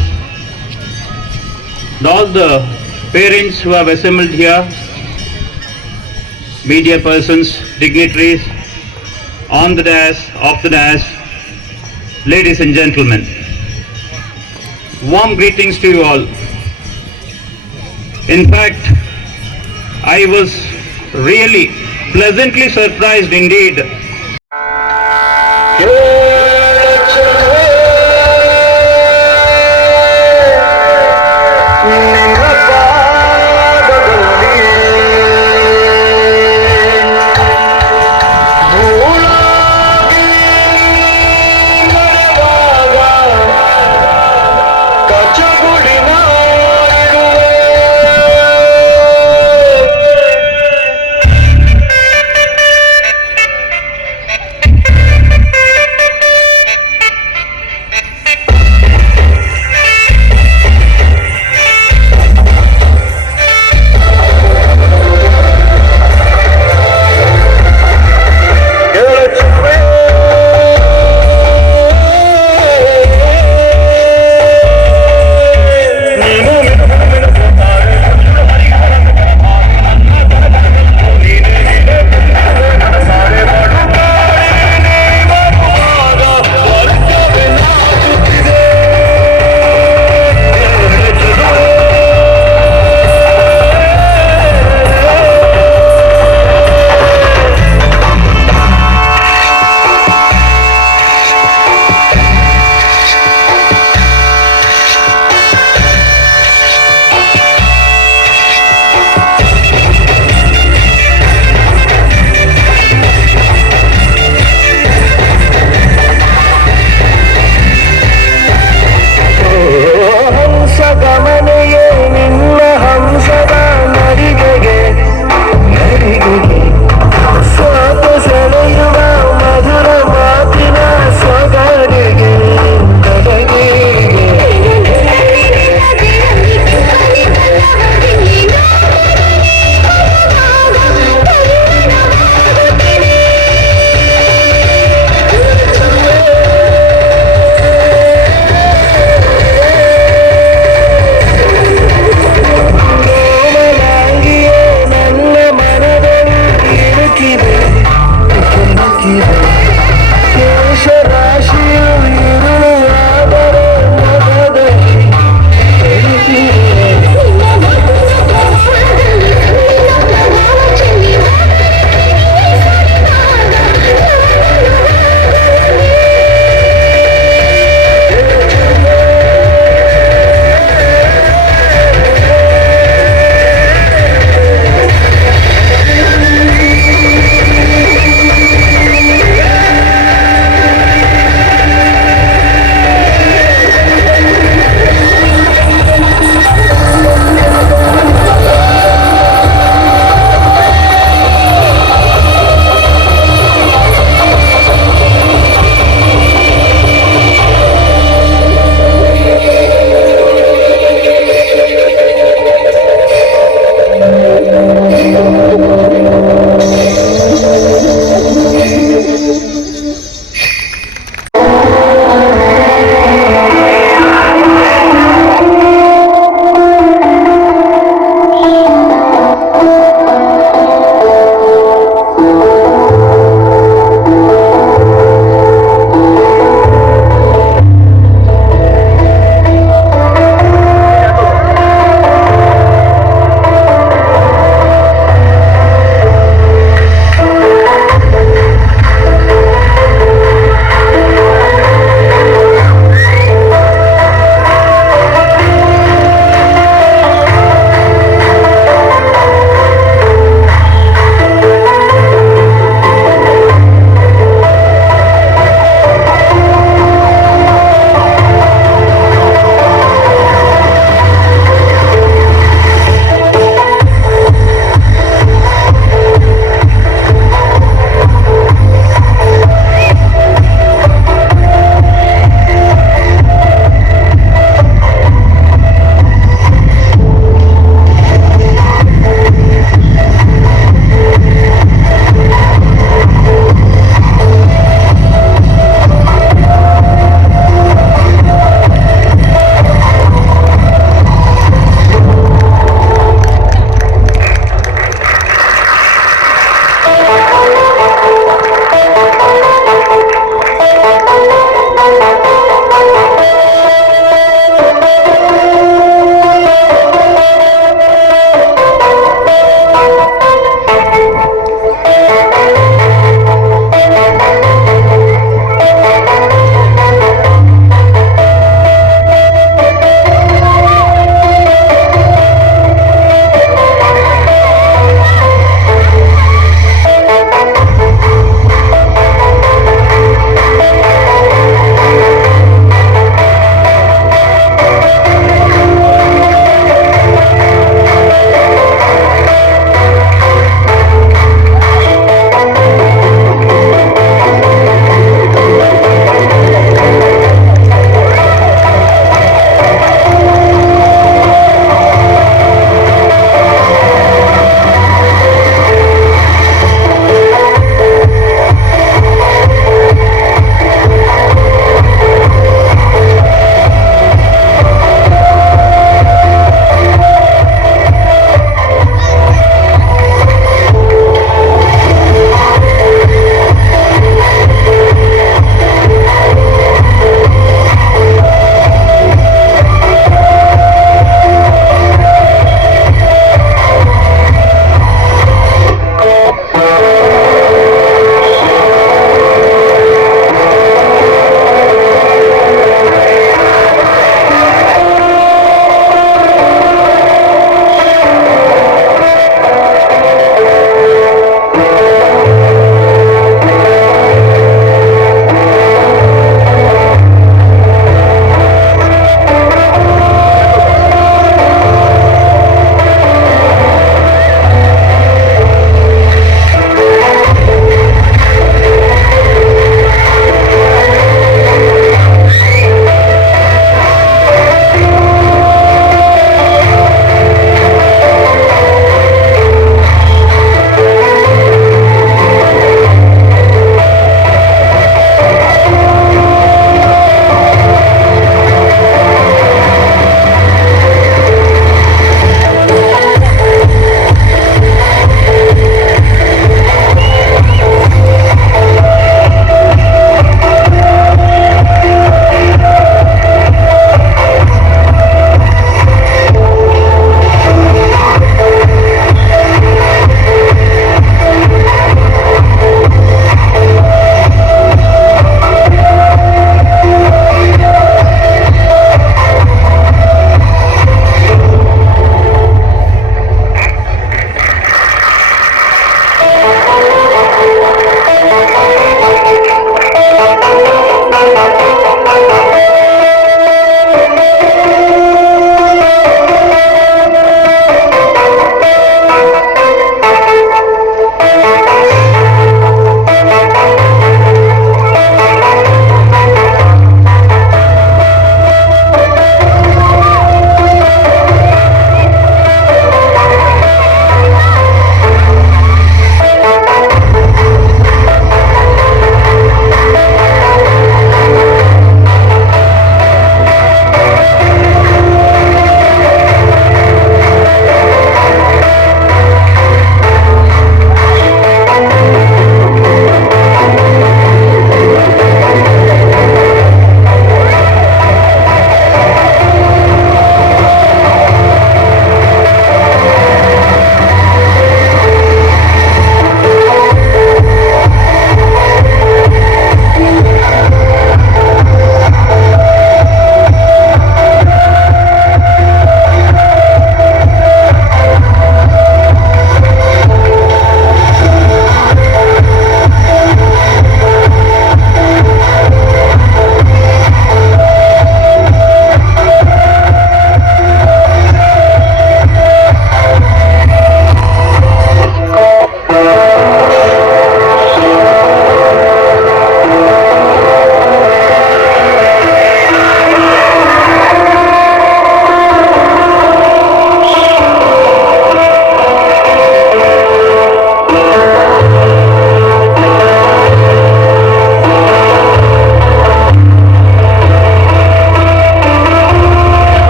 and all the parents who have assembled here, media persons, dignitaries, on the dais, off the dais, ladies and gentlemen, warm greetings to you all. In fact, I was really pleasantly surprised indeed.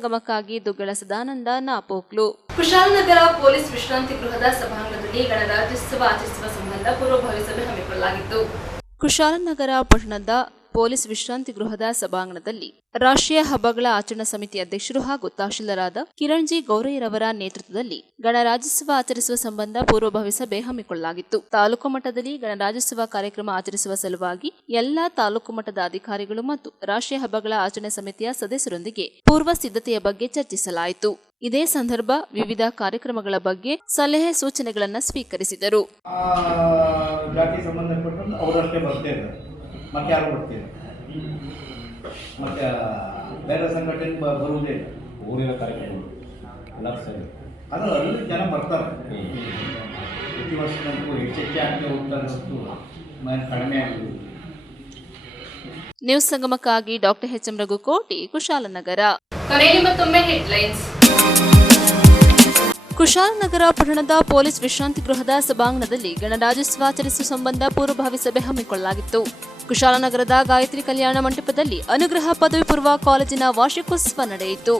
ಸಂಗಮಕ್ಕಾಗಿ Duggala Sadananda Napoklu. Kushalnagar police ವಿಶ್ರಾಂತಿ ಗೃಹದ ಸಭಾಂಗಣದಲ್ಲಿ ಗಣರಾಜ್ಯೋತ್ಸವ ಆಚರಿಸುವ ಸಂಬಂಧ ಪೂರ್ವಭಾವಿ ಸಭೆ ಹಮ್ಮಿಕೊಳ್ಳಲಾಗಿತ್ತು. ಕುಶಾಲನಗರ ಪಟ್ಟಣದ ಪೊಲೀಸ್ ವಿಶ್ರಾಂತಿ ಗೃಹದ ಸಭಾಂಗಣದಲ್ಲಿ ರಾಷ್ಟ್ರೀಯ ಹಬ್ಬಗಳ ಆಚರಣಾ ಸಮಿತಿ ಅಧ್ಯಕ್ಷರು ಹಾಗೂ ತಹಶೀಲ್ದಾರಾದ ಕಿರಣ್ ಜಿ ಗೌರಯ್ಯರವರ ನೇತೃತ್ವದಲ್ಲಿ ಗಣರಾಜ್ಯೋತ್ಸವ ಆಚರಿಸುವ ಸಂಬಂಧ ಪೂರ್ವಭಾವಿ ಸಭೆ ಹಮ್ಮಿಕೊಳ್ಳಲಾಗಿತ್ತು. ತಾಲೂಕು ಮಟ್ಟದಲ್ಲಿ ಗಣರಾಜ್ಯೋತ್ಸವ ಕಾರ್ಯಕ್ರಮ ಆಚರಿಸುವ ಸಲುವಾಗಿ ಎಲ್ಲಾ ತಾಲೂಕು ಮಟ್ಟದ ಅಧಿಕಾರಿಗಳು ಮತ್ತು ರಾಷ್ಟ್ರೀಯ ಹಬ್ಬಗಳ ಆಚರಣಾ ಸಮಿತಿಯ ಸದಸ್ಯರೊಂದಿಗೆ ಪೂರ್ವ ಸಿದ್ಧತೆಯ ಬಗ್ಗೆ ಚರ್ಚಿಸಲಾಯಿತು. ಇದೇ ಸಂದರ್ಭ ವಿವಿಧ ಕಾರ್ಯಕ್ರಮಗಳ ಬಗ್ಗೆ ಸಲಹೆ ಸೂಚನೆಗಳನ್ನು ಸ್ವೀಕರಿಸಿದರು. ಜಾತಿ ಸಂಬಂಧಪಟ್ಟಂತೆ ಅವರಷ್ಟೇ ಬರ್ತಾ ಇದ್ದಾರೆ, ಮತ್ತೆ ಯಾರು ಬರ್ತೀರ, ಮತ್ತೆ ಬೇರೆ ಸಂಘಟನೆ ಬರುವುದೇ ಇಲ್ಲ. ಊರಿನ ಕಾರ್ಯಕ್ರಮ ಎಲ್ಲ ಸರಿ, ಅದು ಅಲ್ಲಿ ಜನ ಬರ್ತಾರೆ. ಪ್ರತಿ ವರ್ಷದಂತೂ ಹೆಚ್ಚೆಚ್ಚೆ ಆಗ್ತಾ ಹೋಗ್ತಾರೆ, ಕಡಿಮೆ ಆಗುವುದು. ನ್ಯೂಸ್ ಸಂಗಮಕ್ಕಾಗಿ doctor H M Raghukoti, Kushalnagar. ಕೊನೆಯಲ್ಲಿ ಮತ್ತೊಮ್ಮೆ ಹೆಡ್ಲೈನ್ಸ್. ಕುಶಾಲನಗರ ಪಟ್ಟಣದ ಪೊಲೀಸ್ ವಿಶ್ರಾಂತಿ ಗೃಹದ ಸಭಾಂಗಣದಲ್ಲಿ ಗಣರಾಜ್ಯೋತ್ಸವ ಆಚರಿಸುವ ಸಂಬಂಧ ಪೂರ್ವಭಾವಿ ಸಭೆ ಹಮ್ಮಿಕೊಳ್ಳಲಾಗಿತ್ತು. ಕುಶಾಲನಗರದ ಗಾಯತ್ರಿ ಕಲ್ಯಾಣ ಮಂಟಪದಲ್ಲಿ ಅನುಗ್ರಹ ಪದವಿ ಪೂರ್ವ ಕಾಲೇಜಿನ ವಾರ್ಷಿಕೋತ್ಸವ ನಡೆಯಿತು.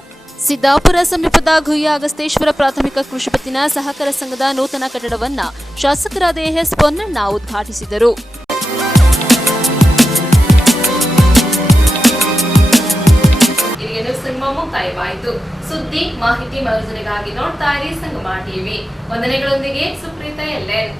ಸಿದ್ದಾಪುರ ಸಮೀಪದ ಗುಯ್ಯ ಅಗಸ್ತೇಶ್ವರ ಪ್ರಾಥಮಿಕ ಕೃಷಿ ಪತ್ತಿನ ಸಹಕಾರ ಸಂಘದ ನೂತನ ಕಟ್ಟಡವನ್ನು ಶಾಸಕರಾದ ಎಸ್ ಪೊನ್ನಣ್ಣ ಉದ್ಘಾಟಿಸಿದರು. ಮುಕ್ತಾಯವಾಯಿತು. ಸುದ್ದಿ ಮಾಹಿತಿ ಮನೋರಂಜನೆಗಾಗಿ ನೋಡ್ತಾ ಇರಿ ಸಂಗಮ ಟಿವಿ. ವಂದನೆಗಳೊಂದಿಗೆ ಸುಪ್ರೀತಾ ಎಲ್ಎನ್.